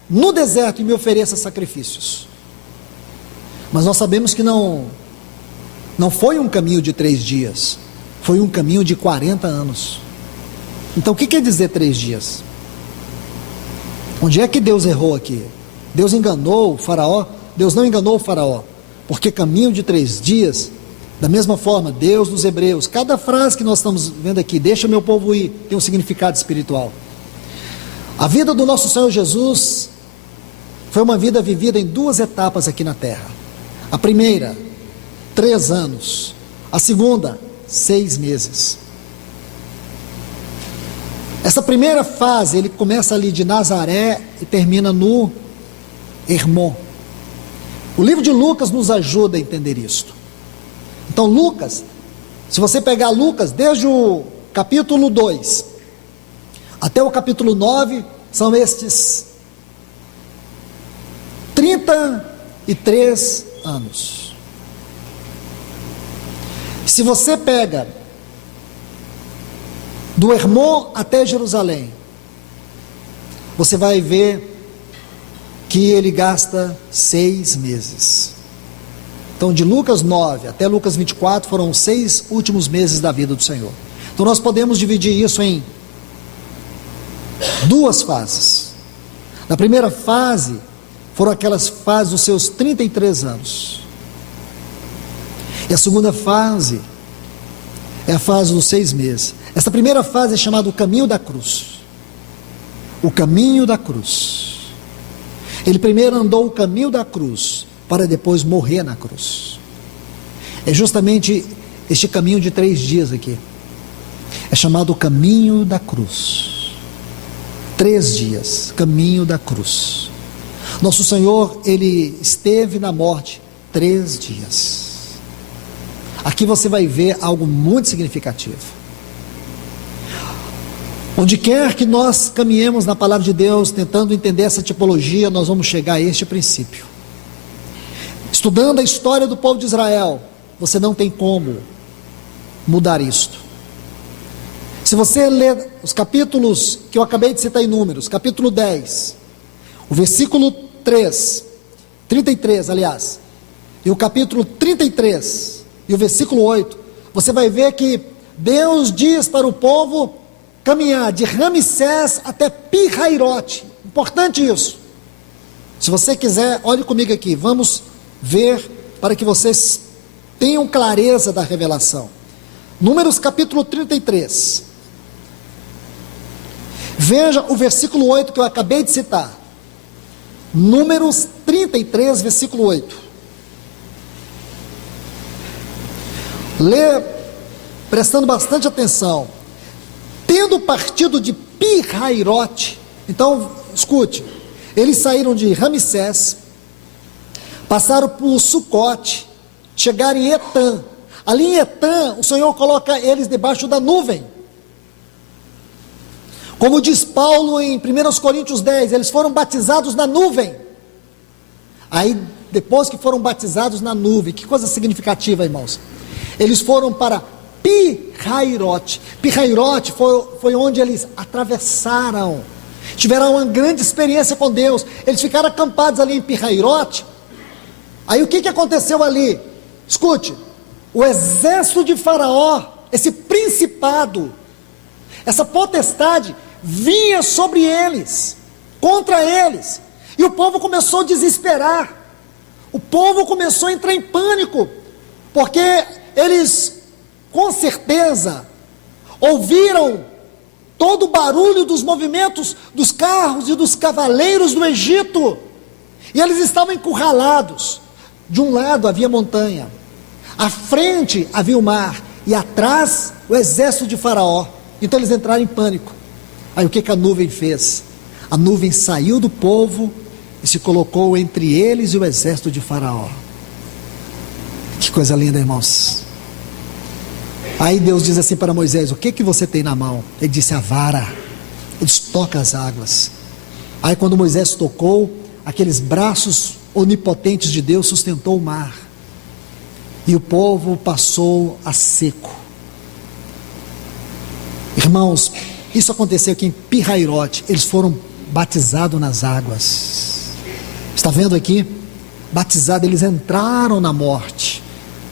no deserto e me ofereça sacrifícios. Mas nós sabemos que não foi um caminho de 3 dias, foi um caminho de 40 anos. Então o que quer dizer 3 dias? Onde é que Deus errou aqui? Deus enganou o Faraó? Deus não enganou o Faraó, porque caminho de 3 dias, da mesma forma, Deus nos Hebreus, cada frase que nós estamos vendo aqui, deixa meu povo ir, tem um significado espiritual. A vida do nosso Senhor Jesus foi uma vida vivida em 2 etapas aqui na terra. A primeira, 3 anos. A segunda, 6 meses. Essa primeira fase, ele começa ali de Nazaré e termina no Hermon. O livro de Lucas nos ajuda a entender isto. Então Lucas, se você pegar Lucas, desde o capítulo 2 até o capítulo 9, são estes 33 anos. Se você pega do Hermon até Jerusalém, você vai ver que ele gasta 6 meses. Então de Lucas 9 até Lucas 24 foram os 6 últimos meses da vida do Senhor. Então nós podemos dividir isso em 2 fases. Na primeira fase, foram aquelas fases dos seus 33 anos. E a segunda fase é a fase dos 6 meses. Essa primeira fase é chamada o caminho da cruz. O caminho da cruz. Ele primeiro andou o caminho da cruz, para depois morrer na cruz. É justamente este caminho de 3 dias aqui. É chamado o caminho da cruz. 3 dias, caminho da cruz. Nosso Senhor, ele esteve na morte 3 dias. Aqui você vai ver algo muito significativo. Onde quer que nós caminhemos na palavra de Deus, tentando entender essa tipologia, nós vamos chegar a este princípio. Estudando a história do povo de Israel, você não tem como mudar isto. Se você ler os capítulos que eu acabei de citar em Números, capítulo 10, o versículo 33, aliás, e o capítulo 33, e o versículo 8, você vai ver que Deus diz para o povo caminhar de Ramsés até Pi-Hairote. Importante isso. Se você quiser, olhe comigo aqui, vamos ver para que vocês tenham clareza da revelação. Números capítulo 33. Veja o versículo 8 que eu acabei de citar. Números 33, versículo 8. Lê, prestando bastante atenção. Tendo partido de Pi-Hairote, então, escute, eles saíram de Ramsés, passaram por Sucote, chegaram em Etã. Ali em Etã, o Senhor coloca eles debaixo da nuvem. Como diz Paulo em 1 Coríntios 10, eles foram batizados na nuvem. Aí, depois que foram batizados na nuvem, que coisa significativa, irmãos. Eles foram para Pi-Hairote. Pi-Hairote foi onde eles atravessaram. Tiveram uma grande experiência com Deus. Eles ficaram acampados ali em Pi-Hairote. Aí o que aconteceu ali? Escute, o exército de Faraó, esse principado, essa potestade, vinha sobre eles, contra eles, e o povo começou a desesperar, o povo começou a entrar em pânico, porque eles, com certeza, ouviram todo o barulho dos movimentos dos carros e dos cavaleiros do Egito, e eles estavam encurralados. De um lado havia montanha, à frente havia o mar, e atrás o exército de Faraó. Então eles entraram em pânico. Aí o que a nuvem fez? A nuvem saiu do povo e se colocou entre eles e o exército de Faraó. Que coisa linda, irmãos. Aí Deus diz assim para Moisés: o que você tem na mão? Ele disse: a vara. Ele disse: toca as águas. Aí quando Moisés tocou, aqueles braços onipotentes de Deus sustentou o mar, e o povo passou a seco. Irmãos, isso aconteceu aqui em Pirairote. Eles foram batizados nas águas. Está vendo aqui? Batizados, eles entraram na morte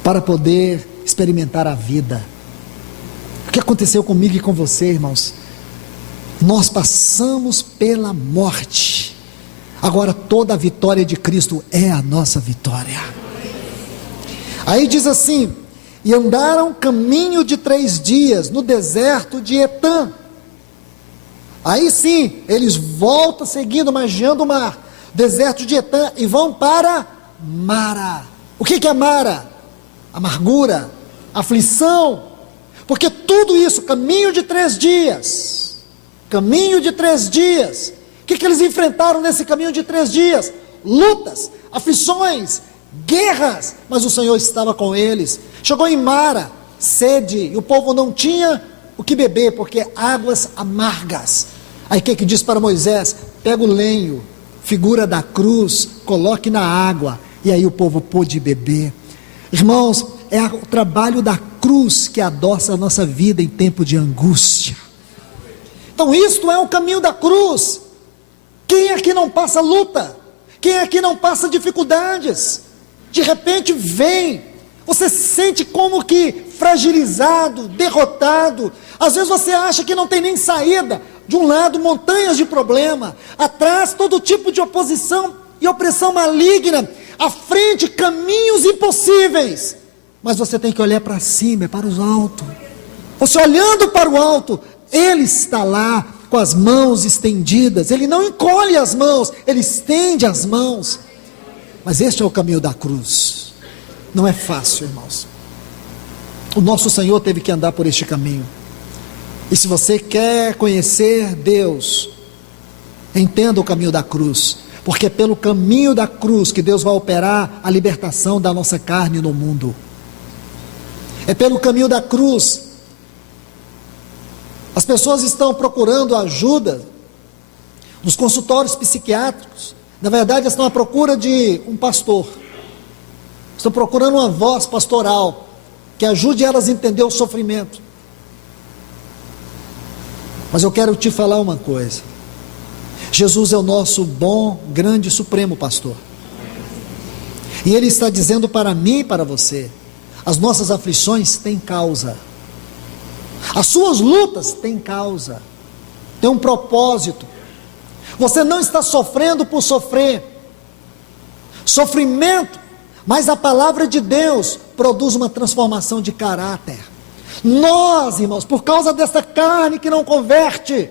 para poder experimentar a vida. O que aconteceu comigo e com você, irmãos? Nós passamos pela morte. Agora toda a vitória de Cristo é a nossa vitória. Aí diz assim: e andaram caminho de 3 dias no deserto de Etã. Aí sim, eles voltam seguindo, margeando o mar, deserto de Etã, e vão para Mara. O que é Mara? Amargura, aflição, porque tudo isso, caminho de 3 dias, caminho de 3 dias, o que eles enfrentaram nesse caminho de 3 dias? Lutas, aflições, guerras, mas o Senhor estava com eles. Chegou em Mara, sede, e o povo não tinha o que beber, porque águas amargas. Aí o que diz para Moisés? Pega o lenho, figura da cruz, coloque na água, e aí o povo pôde beber. Irmãos, é o trabalho da cruz que adoça a nossa vida em tempo de angústia. Então isto é o caminho da cruz. Quem aqui não passa luta? Quem aqui não passa dificuldades? De repente vem, você se sente como que fragilizado, derrotado. Às vezes você acha que não tem nem saída. De um lado, montanhas de problema, atrás todo tipo de oposição e opressão maligna, à frente caminhos impossíveis. Mas você tem que olhar para cima, para o alto. Você olhando para o alto, Ele está lá com as mãos estendidas. Ele não encolhe as mãos, Ele estende as mãos. Mas este é o caminho da cruz. Não é fácil, irmãos. O nosso Senhor teve que andar por este caminho. E se você quer conhecer Deus, entenda o caminho da cruz, porque é pelo caminho da cruz que Deus vai operar a libertação da nossa carne no mundo. É pelo caminho da cruz. As pessoas estão procurando ajuda nos consultórios psiquiátricos. Na verdade, estão à procura de um pastor. Estão procurando uma voz pastoral que ajude elas a entender o sofrimento. Mas eu quero te falar uma coisa. Jesus é o nosso bom, grande e supremo pastor. E Ele está dizendo para mim e para você: as nossas aflições têm causa. As suas lutas têm causa. Tem um propósito. Você não está sofrendo por sofrer. Sofrimento, mas a palavra de Deus produz uma transformação de caráter. Nós, irmãos, por causa dessa carne que não converte,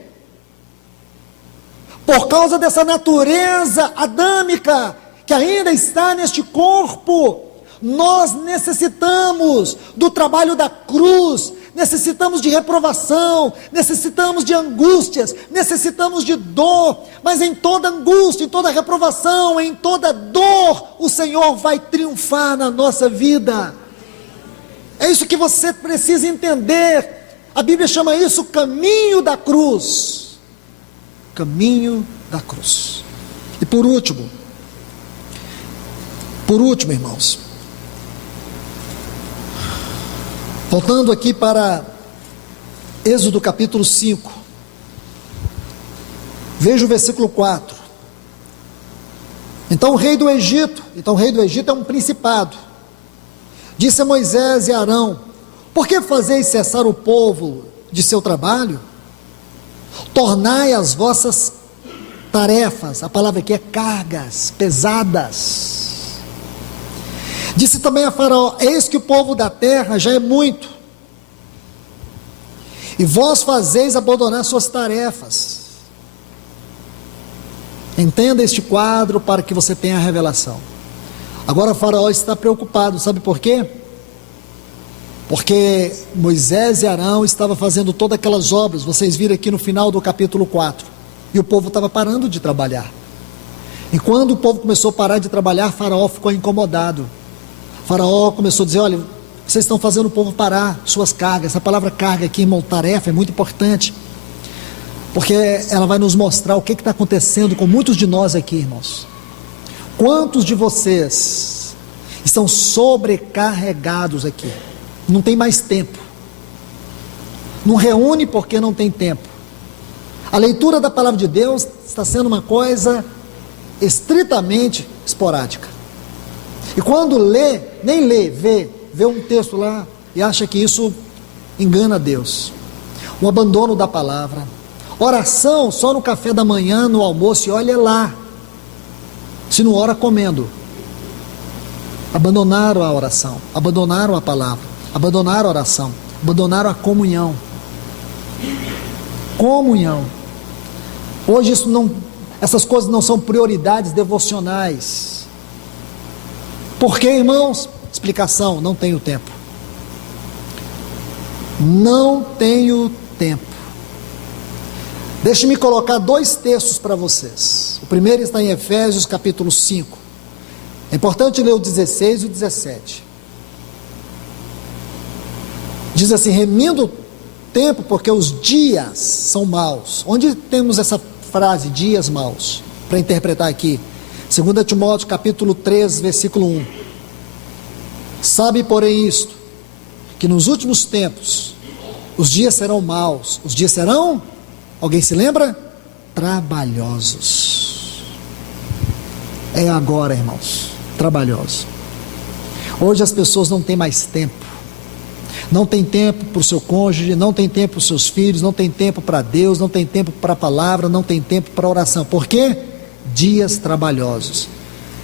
por causa dessa natureza adâmica que ainda está neste corpo, nós necessitamos do trabalho da cruz, necessitamos de reprovação, necessitamos de angústias, necessitamos de dor, mas em toda angústia, em toda reprovação, em toda dor, o Senhor vai triunfar na nossa vida. É isso que você precisa entender. A Bíblia chama isso caminho da cruz. Caminho da cruz. E por último, irmãos, voltando aqui para Êxodo capítulo 5, veja o versículo 4. Então o rei do Egito é um principado, disse a Moisés e Arão: por que fazeis cessar o povo de seu trabalho? Tornai as vossas tarefas, a palavra aqui é cargas pesadas. Disse também a Faraó: eis que o povo da terra já é muito, e vós fazeis abandonar suas tarefas. Entenda este quadro para que você tenha a revelação. Agora Faraó está preocupado, sabe por quê? Porque Moisés e Arão estavam fazendo todas aquelas obras, vocês viram aqui no final do capítulo 4, e o povo estava parando de trabalhar. E quando o povo começou a parar de trabalhar, Faraó ficou incomodado. Faraó começou a dizer: olha, vocês estão fazendo o povo parar suas cargas. Essa palavra carga aqui, irmão, tarefa, é muito importante. porque ela vai nos mostrar o que está acontecendo com muitos de nós aqui, irmãos. Quantos de vocês estão sobrecarregados aqui? Não tem mais tempo. Não reúne porque não tem tempo. A leitura da palavra de Deus está sendo uma coisa estritamente esporádica. E quando lê, nem lê, vê um texto lá e acha que isso engana Deus. O abandono da palavra. Oração só no café da manhã, no almoço, e olha lá. Se não ora, comendo. Abandonaram a oração, abandonaram a palavra, abandonaram a oração, abandonaram a comunhão. Comunhão. Hoje essas coisas não são prioridades devocionais. Por quê, irmãos? Explicação: não tenho tempo. Não tenho tempo. Deixe-me colocar 2 textos para vocês. O primeiro está em Efésios capítulo 5. É importante ler o 16 e o 17. Diz assim: remindo o tempo, porque os dias são maus. Onde temos essa frase, dias maus, para interpretar aqui? 2 Timóteo capítulo 3, versículo 1. Sabe, porém, isto, que nos últimos tempos os dias serão maus. Os dias serão, alguém se lembra? Trabalhosos. É agora, irmãos, trabalhosos. Hoje as pessoas não têm mais tempo. Não tem tempo para o seu cônjuge, não tem tempo para os seus filhos, não tem tempo para Deus, não tem tempo para a palavra, não tem tempo para a oração. Por quê? Dias trabalhosos.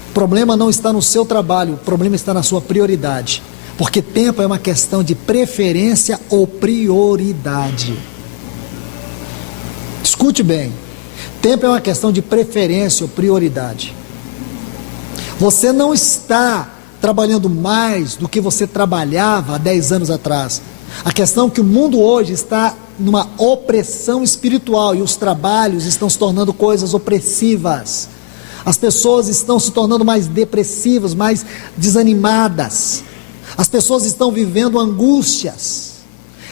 O problema não está no seu trabalho, o problema está na sua prioridade. Porque tempo é uma questão de preferência ou prioridade. Escute bem. Tempo é uma questão de preferência ou prioridade. Você não está trabalhando mais do que você trabalhava há 10 anos atrás. A questão é que o mundo hoje está numa opressão espiritual e os trabalhos estão se tornando coisas opressivas. As pessoas estão se tornando mais depressivas, mais desanimadas. As pessoas estão vivendo angústias.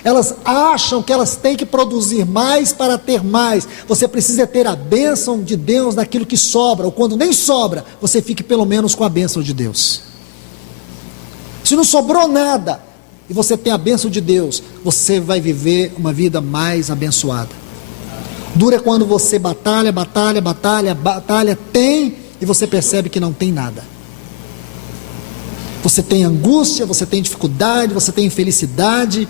Elas acham que elas têm que produzir mais para ter mais. Você precisa ter a bênção de Deus naquilo que sobra, ou quando nem sobra, você fique pelo menos com a bênção de Deus. Se não sobrou nada e você tem a bênção de Deus, você vai viver uma vida mais abençoada. Dura quando você batalha, tem e você percebe que não tem nada. Você tem angústia, você tem dificuldade, você tem infelicidade.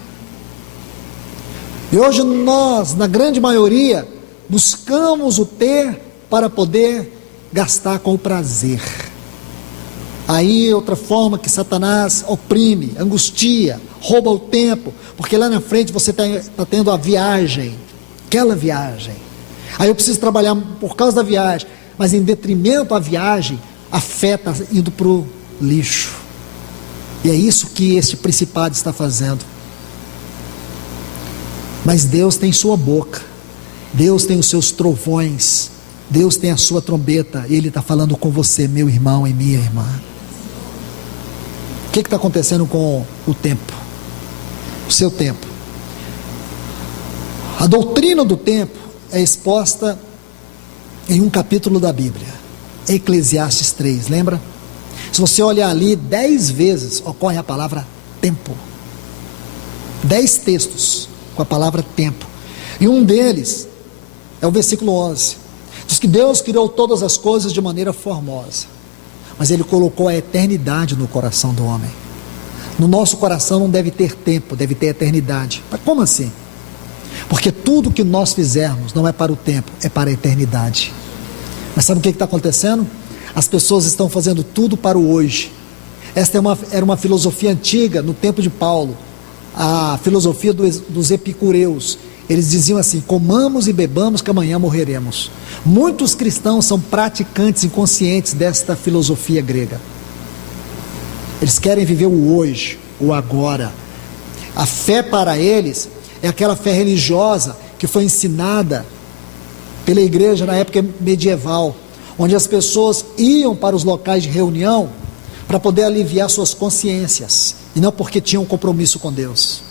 E hoje nós, na grande maioria, buscamos o ter para poder gastar com prazer. Aí outra forma que Satanás oprime, angustia, rouba o tempo, porque lá na frente você está tendo a viagem, aquela viagem. Aí eu preciso trabalhar por causa da viagem, mas em detrimento à viagem, a fé está indo para o lixo. E é isso que este principado está fazendo. Mas Deus tem sua boca, Deus tem os seus trovões, Deus tem a sua trombeta, e Ele está falando com você, meu irmão e minha irmã. O que está acontecendo com o tempo? O seu tempo. A doutrina do tempo é exposta em um capítulo da Bíblia, Eclesiastes 3, lembra? Se você olhar ali, 10 vezes ocorre a palavra tempo. 10 textos com a palavra tempo. E um deles é o versículo 11. Diz que Deus criou todas as coisas de maneira formosa, mas Ele colocou a eternidade no coração do homem. No nosso coração não deve ter tempo, deve ter eternidade. Mas como assim? Porque tudo que nós fizermos não é para o tempo, é para a eternidade. Mas sabe o que está acontecendo? As pessoas estão fazendo tudo para o hoje. Esta era uma filosofia antiga, no tempo de Paulo, a filosofia dos epicureus. Eles diziam assim: comamos e bebamos que amanhã morreremos. Muitos cristãos são praticantes inconscientes desta filosofia grega. Eles querem viver o hoje, o agora. A fé para eles é aquela fé religiosa que foi ensinada pela igreja na época medieval, onde as pessoas iam para os locais de reunião para poder aliviar suas consciências, e não porque tinham um compromisso com Deus.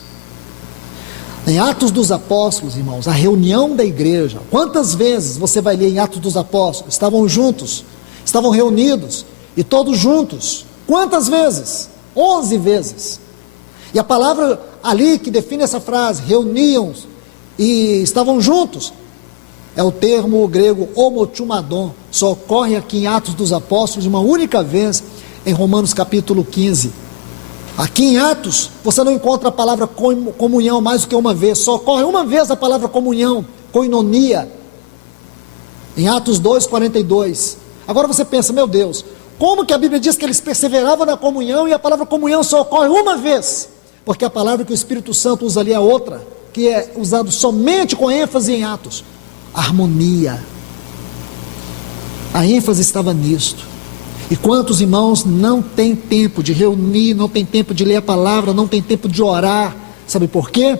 Em Atos dos Apóstolos, irmãos, a reunião da igreja, quantas vezes você vai ler em Atos dos Apóstolos? Estavam juntos, estavam reunidos, e todos juntos. Quantas vezes? 11 vezes. E a palavra ali que define essa frase, reuniam e estavam juntos, é o termo grego homochumadon, só ocorre aqui em Atos dos Apóstolos uma única vez, em Romanos capítulo 15. Aqui em Atos, você não encontra a palavra comunhão mais do que uma vez, só ocorre uma vez a palavra comunhão, koinonia, em Atos 2:42. Agora você pensa, meu Deus, como que a Bíblia diz que eles perseveravam na comunhão e a palavra comunhão só ocorre uma vez? Porque a palavra que o Espírito Santo usa ali é outra, que é usado somente com ênfase em Atos, harmonia. A ênfase estava nisto. E quantos irmãos não têm tempo de reunir, não tem tempo de ler a palavra, não tem tempo de orar? Sabe por quê?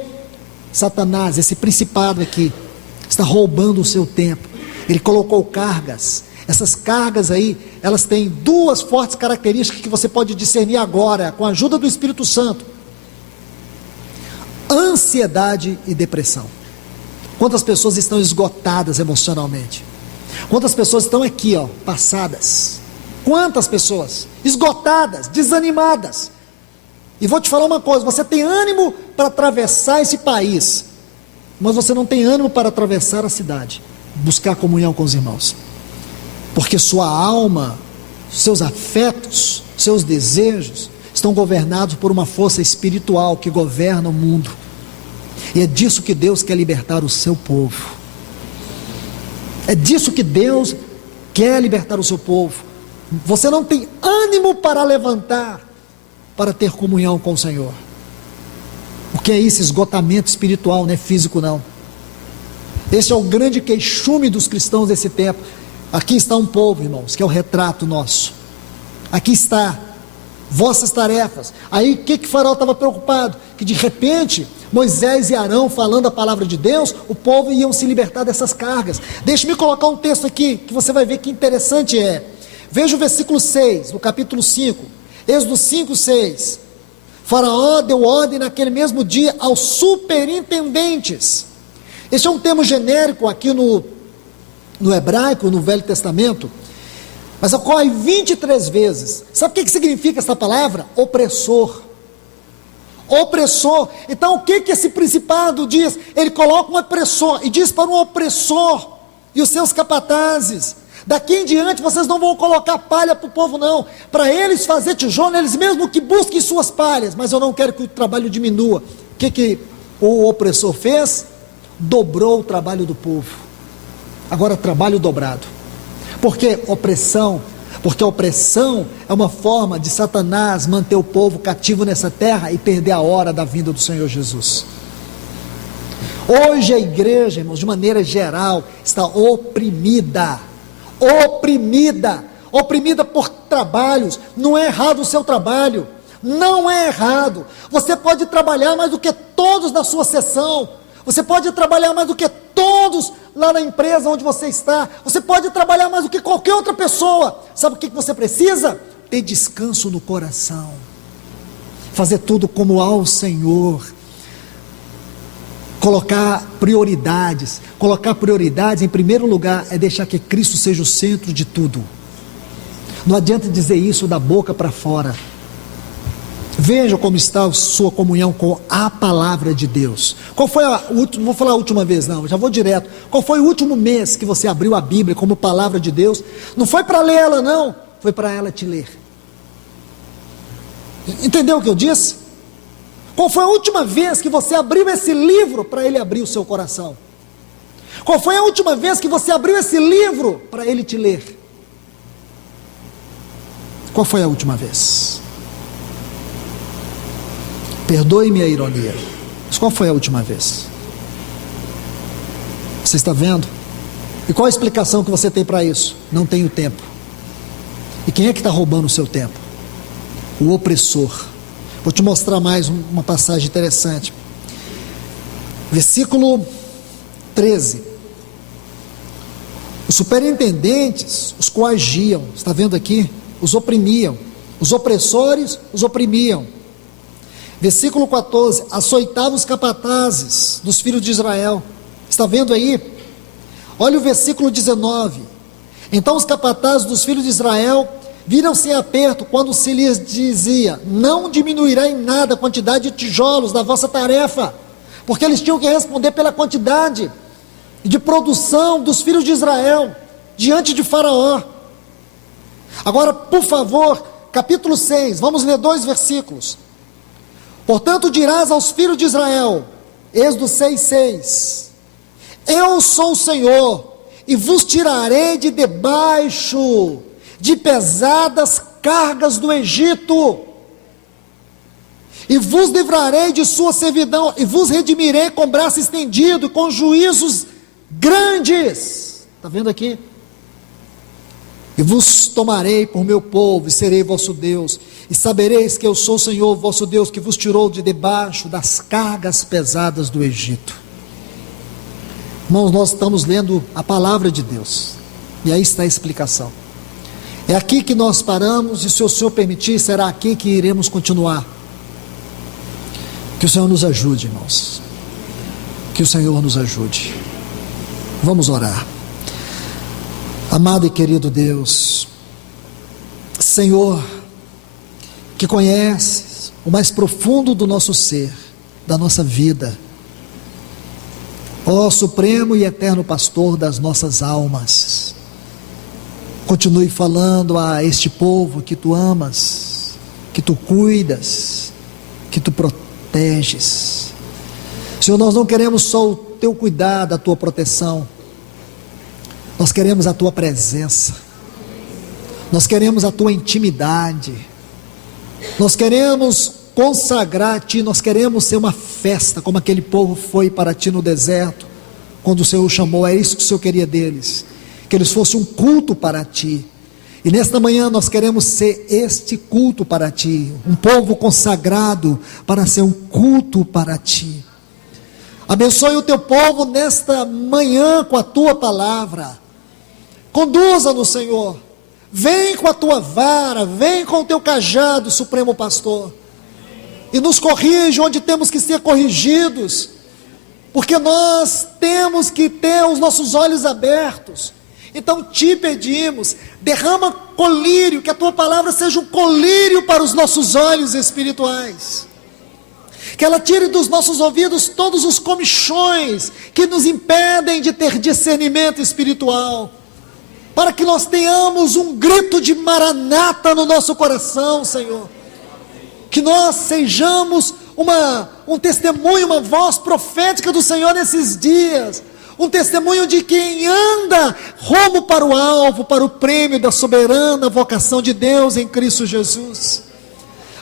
Satanás, esse principado aqui, está roubando o seu tempo. Ele colocou cargas. Essas cargas aí, elas têm duas fortes características que você pode discernir agora, com a ajuda do Espírito Santo: ansiedade e depressão. Quantas pessoas estão esgotadas emocionalmente? Quantas pessoas estão aqui, passadas? Quantas pessoas esgotadas, desanimadas? E vou te falar uma coisa: você tem ânimo para atravessar esse país, mas você não tem ânimo para atravessar a cidade, buscar comunhão com os irmãos, porque sua alma, seus afetos, seus desejos estão governados por uma força espiritual que governa o mundo. E é disso que Deus quer libertar o seu povo. É disso que Deus quer libertar o seu povo. Você não tem ânimo para levantar, para ter comunhão com o Senhor. O que é isso? Esgotamento espiritual, não é físico não. Esse é o grande queixume dos cristãos desse tempo. Aqui está um povo, irmãos, que é o retrato nosso. Aqui está vossas tarefas. Aí o que Faraó estava preocupado? Que de repente Moisés e Arão falando a palavra de Deus, o povo iam se libertar dessas cargas. Deixe-me colocar um texto aqui, que você vai ver que interessante é. Veja o versículo 6, do capítulo 5, Êxodo 5, 6. Faraó deu ordem naquele mesmo dia aos superintendentes. Este é um termo genérico aqui no hebraico, no Velho Testamento, mas ocorre 23 vezes. Sabe o que significa essa palavra? Opressor. Opressor. Então o que esse principado diz? Ele coloca um opressor e diz para um opressor e os seus capatazes: daqui em diante vocês não vão colocar palha para o povo não, para eles fazer tijolo, eles mesmo que busquem suas palhas, mas eu não quero que o trabalho diminua. O que o opressor fez? Dobrou o trabalho do povo. Agora trabalho dobrado. Por que opressão? Porque a opressão é uma forma de Satanás manter o povo cativo nessa terra e perder a hora da vinda do Senhor Jesus. Hoje a igreja, irmãos, de maneira geral, está oprimida por trabalhos. Não é errado o seu trabalho, não é errado. Você pode trabalhar mais do que todos na sua seção, você pode trabalhar mais do que todos lá na empresa onde você está, você pode trabalhar mais do que qualquer outra pessoa. Sabe o que você precisa? Ter descanso no coração, fazer tudo como ao Senhor, colocar prioridades em primeiro lugar é deixar que Cristo seja o centro de tudo. Não adianta dizer isso da boca para fora. Veja como está a sua comunhão com a palavra de Deus. Qual foi a última, não vou falar a última vez não, já vou direto. Qual foi o último mês que você abriu a Bíblia como palavra de Deus? Não foi para ler ela não, foi para ela te ler. Entendeu o que eu disse? Qual foi a última vez que você abriu esse livro para ele abrir o seu coração? Qual foi a última vez que você abriu esse livro para ele te ler? Qual foi a última vez? Perdoe-me a ironia, mas qual foi a última vez? Você está vendo? E qual a explicação que você tem para isso? Não tenho tempo. E quem é que está roubando o seu tempo? O opressor. Vou te mostrar mais uma passagem interessante. Versículo 13. Os superintendentes os coagiam, está vendo aqui? Os oprimiam. Os opressores os oprimiam. Versículo 14: açoitava os capatazes dos filhos de Israel. Está vendo aí? Olha o versículo 19: então os capatazes dos filhos de Israel viram-se em aperto quando se lhes dizia: não diminuirá em nada a quantidade de tijolos da vossa tarefa, porque eles tinham que responder pela quantidade de produção dos filhos de Israel diante de Faraó. Agora, por favor, capítulo 6, vamos ler 2 versículos. Portanto dirás aos filhos de Israel, Êxodo 6:6: eu sou o Senhor, e vos tirarei de debaixo de pesadas cargas do Egito, e vos livrarei de sua servidão, e vos redimirei com braço estendido, com juízos grandes. Está vendo aqui? E vos tomarei por meu povo, e serei vosso Deus, e sabereis que eu sou o Senhor vosso Deus, que vos tirou de debaixo das cargas pesadas do Egito. Irmãos, nós estamos lendo a palavra de Deus, e aí está a explicação. É aqui que nós paramos, e se o Senhor permitir, será aqui que iremos continuar. Que o Senhor nos ajude, irmãos, que o Senhor nos ajude. Vamos orar. Amado e querido Deus, Senhor, que conheces o mais profundo do nosso ser, da nossa vida, ó supremo e eterno pastor das nossas almas, continue falando a este povo que tu amas, que tu cuidas, que tu proteges. Senhor, nós não queremos só o teu cuidado, a tua proteção, nós queremos a tua presença, nós queremos a tua intimidade, nós queremos consagrar a ti, nós queremos ser uma festa, como aquele povo foi para ti no deserto, quando o Senhor chamou. É isso que o Senhor queria deles, que eles fossem um culto para ti, e nesta manhã nós queremos ser este culto para ti, um povo consagrado para ser um culto para ti. Abençoe o teu povo nesta manhã com a tua palavra, conduza-nos, Senhor, vem com a tua vara, vem com o teu cajado, supremo pastor, e nos corrige onde temos que ser corrigidos, porque nós temos que ter os nossos olhos abertos. Então te pedimos, derrama colírio, que a tua palavra seja um colírio para os nossos olhos espirituais, que ela tire dos nossos ouvidos todos os comichões que nos impedem de ter discernimento espiritual, para que nós tenhamos um grito de maranata no nosso coração, Senhor, que nós sejamos um testemunho, uma voz profética do Senhor nesses dias, um testemunho de quem anda rumo para o alvo, para o prêmio da soberana vocação de Deus em Cristo Jesus.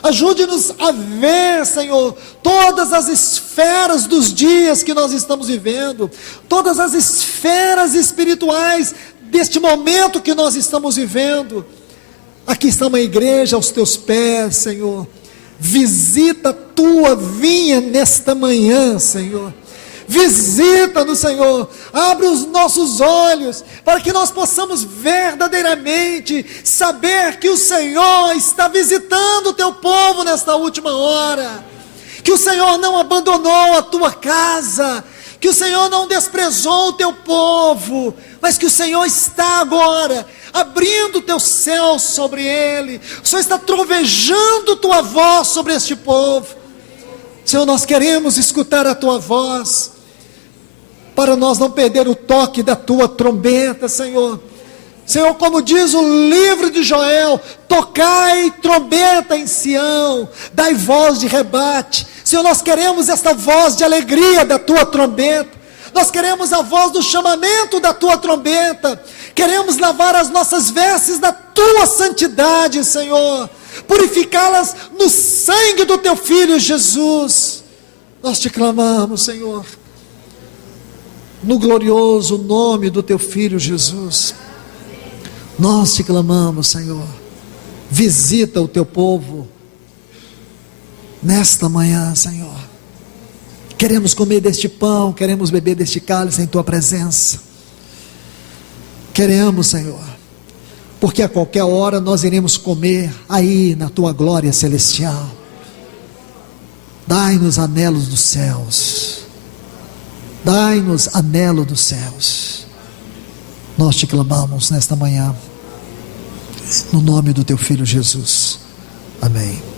Ajude-nos a ver, Senhor, todas as esferas dos dias que nós estamos vivendo, todas as esferas espirituais deste momento que nós estamos vivendo. Aqui está uma igreja aos teus pés, Senhor. Visita a tua vinha nesta manhã, Senhor. Visita-nos, Senhor, abre os nossos olhos, para que nós possamos verdadeiramente saber que o Senhor está visitando o teu povo nesta última hora, que o Senhor não abandonou a tua casa, que o Senhor não desprezou o teu povo, mas que o Senhor está agora abrindo o teu céu sobre ele, o Senhor está trovejando tua voz sobre este povo. Senhor, nós queremos escutar a tua voz, para nós não perder o toque da tua trombeta, Senhor. Senhor, como diz o livro de Joel, tocai trombeta em Sião, dai voz de rebate. Senhor, nós queremos esta voz de alegria da tua trombeta, nós queremos a voz do chamamento da tua trombeta, queremos lavar as nossas vestes da tua santidade, Senhor, purificá-las no sangue do teu Filho Jesus. Nós te clamamos, Senhor, no glorioso nome do teu Filho Jesus. Nós te clamamos, Senhor, visita o teu povo nesta manhã, Senhor. Queremos comer deste pão, queremos beber deste cálice em tua presença. Queremos, Senhor, porque a qualquer hora nós iremos comer aí na tua glória celestial. Dai-nos anelos dos céus. Dai-nos anelo dos céus. Nós te clamamos nesta manhã, no nome do teu Filho Jesus. Amém.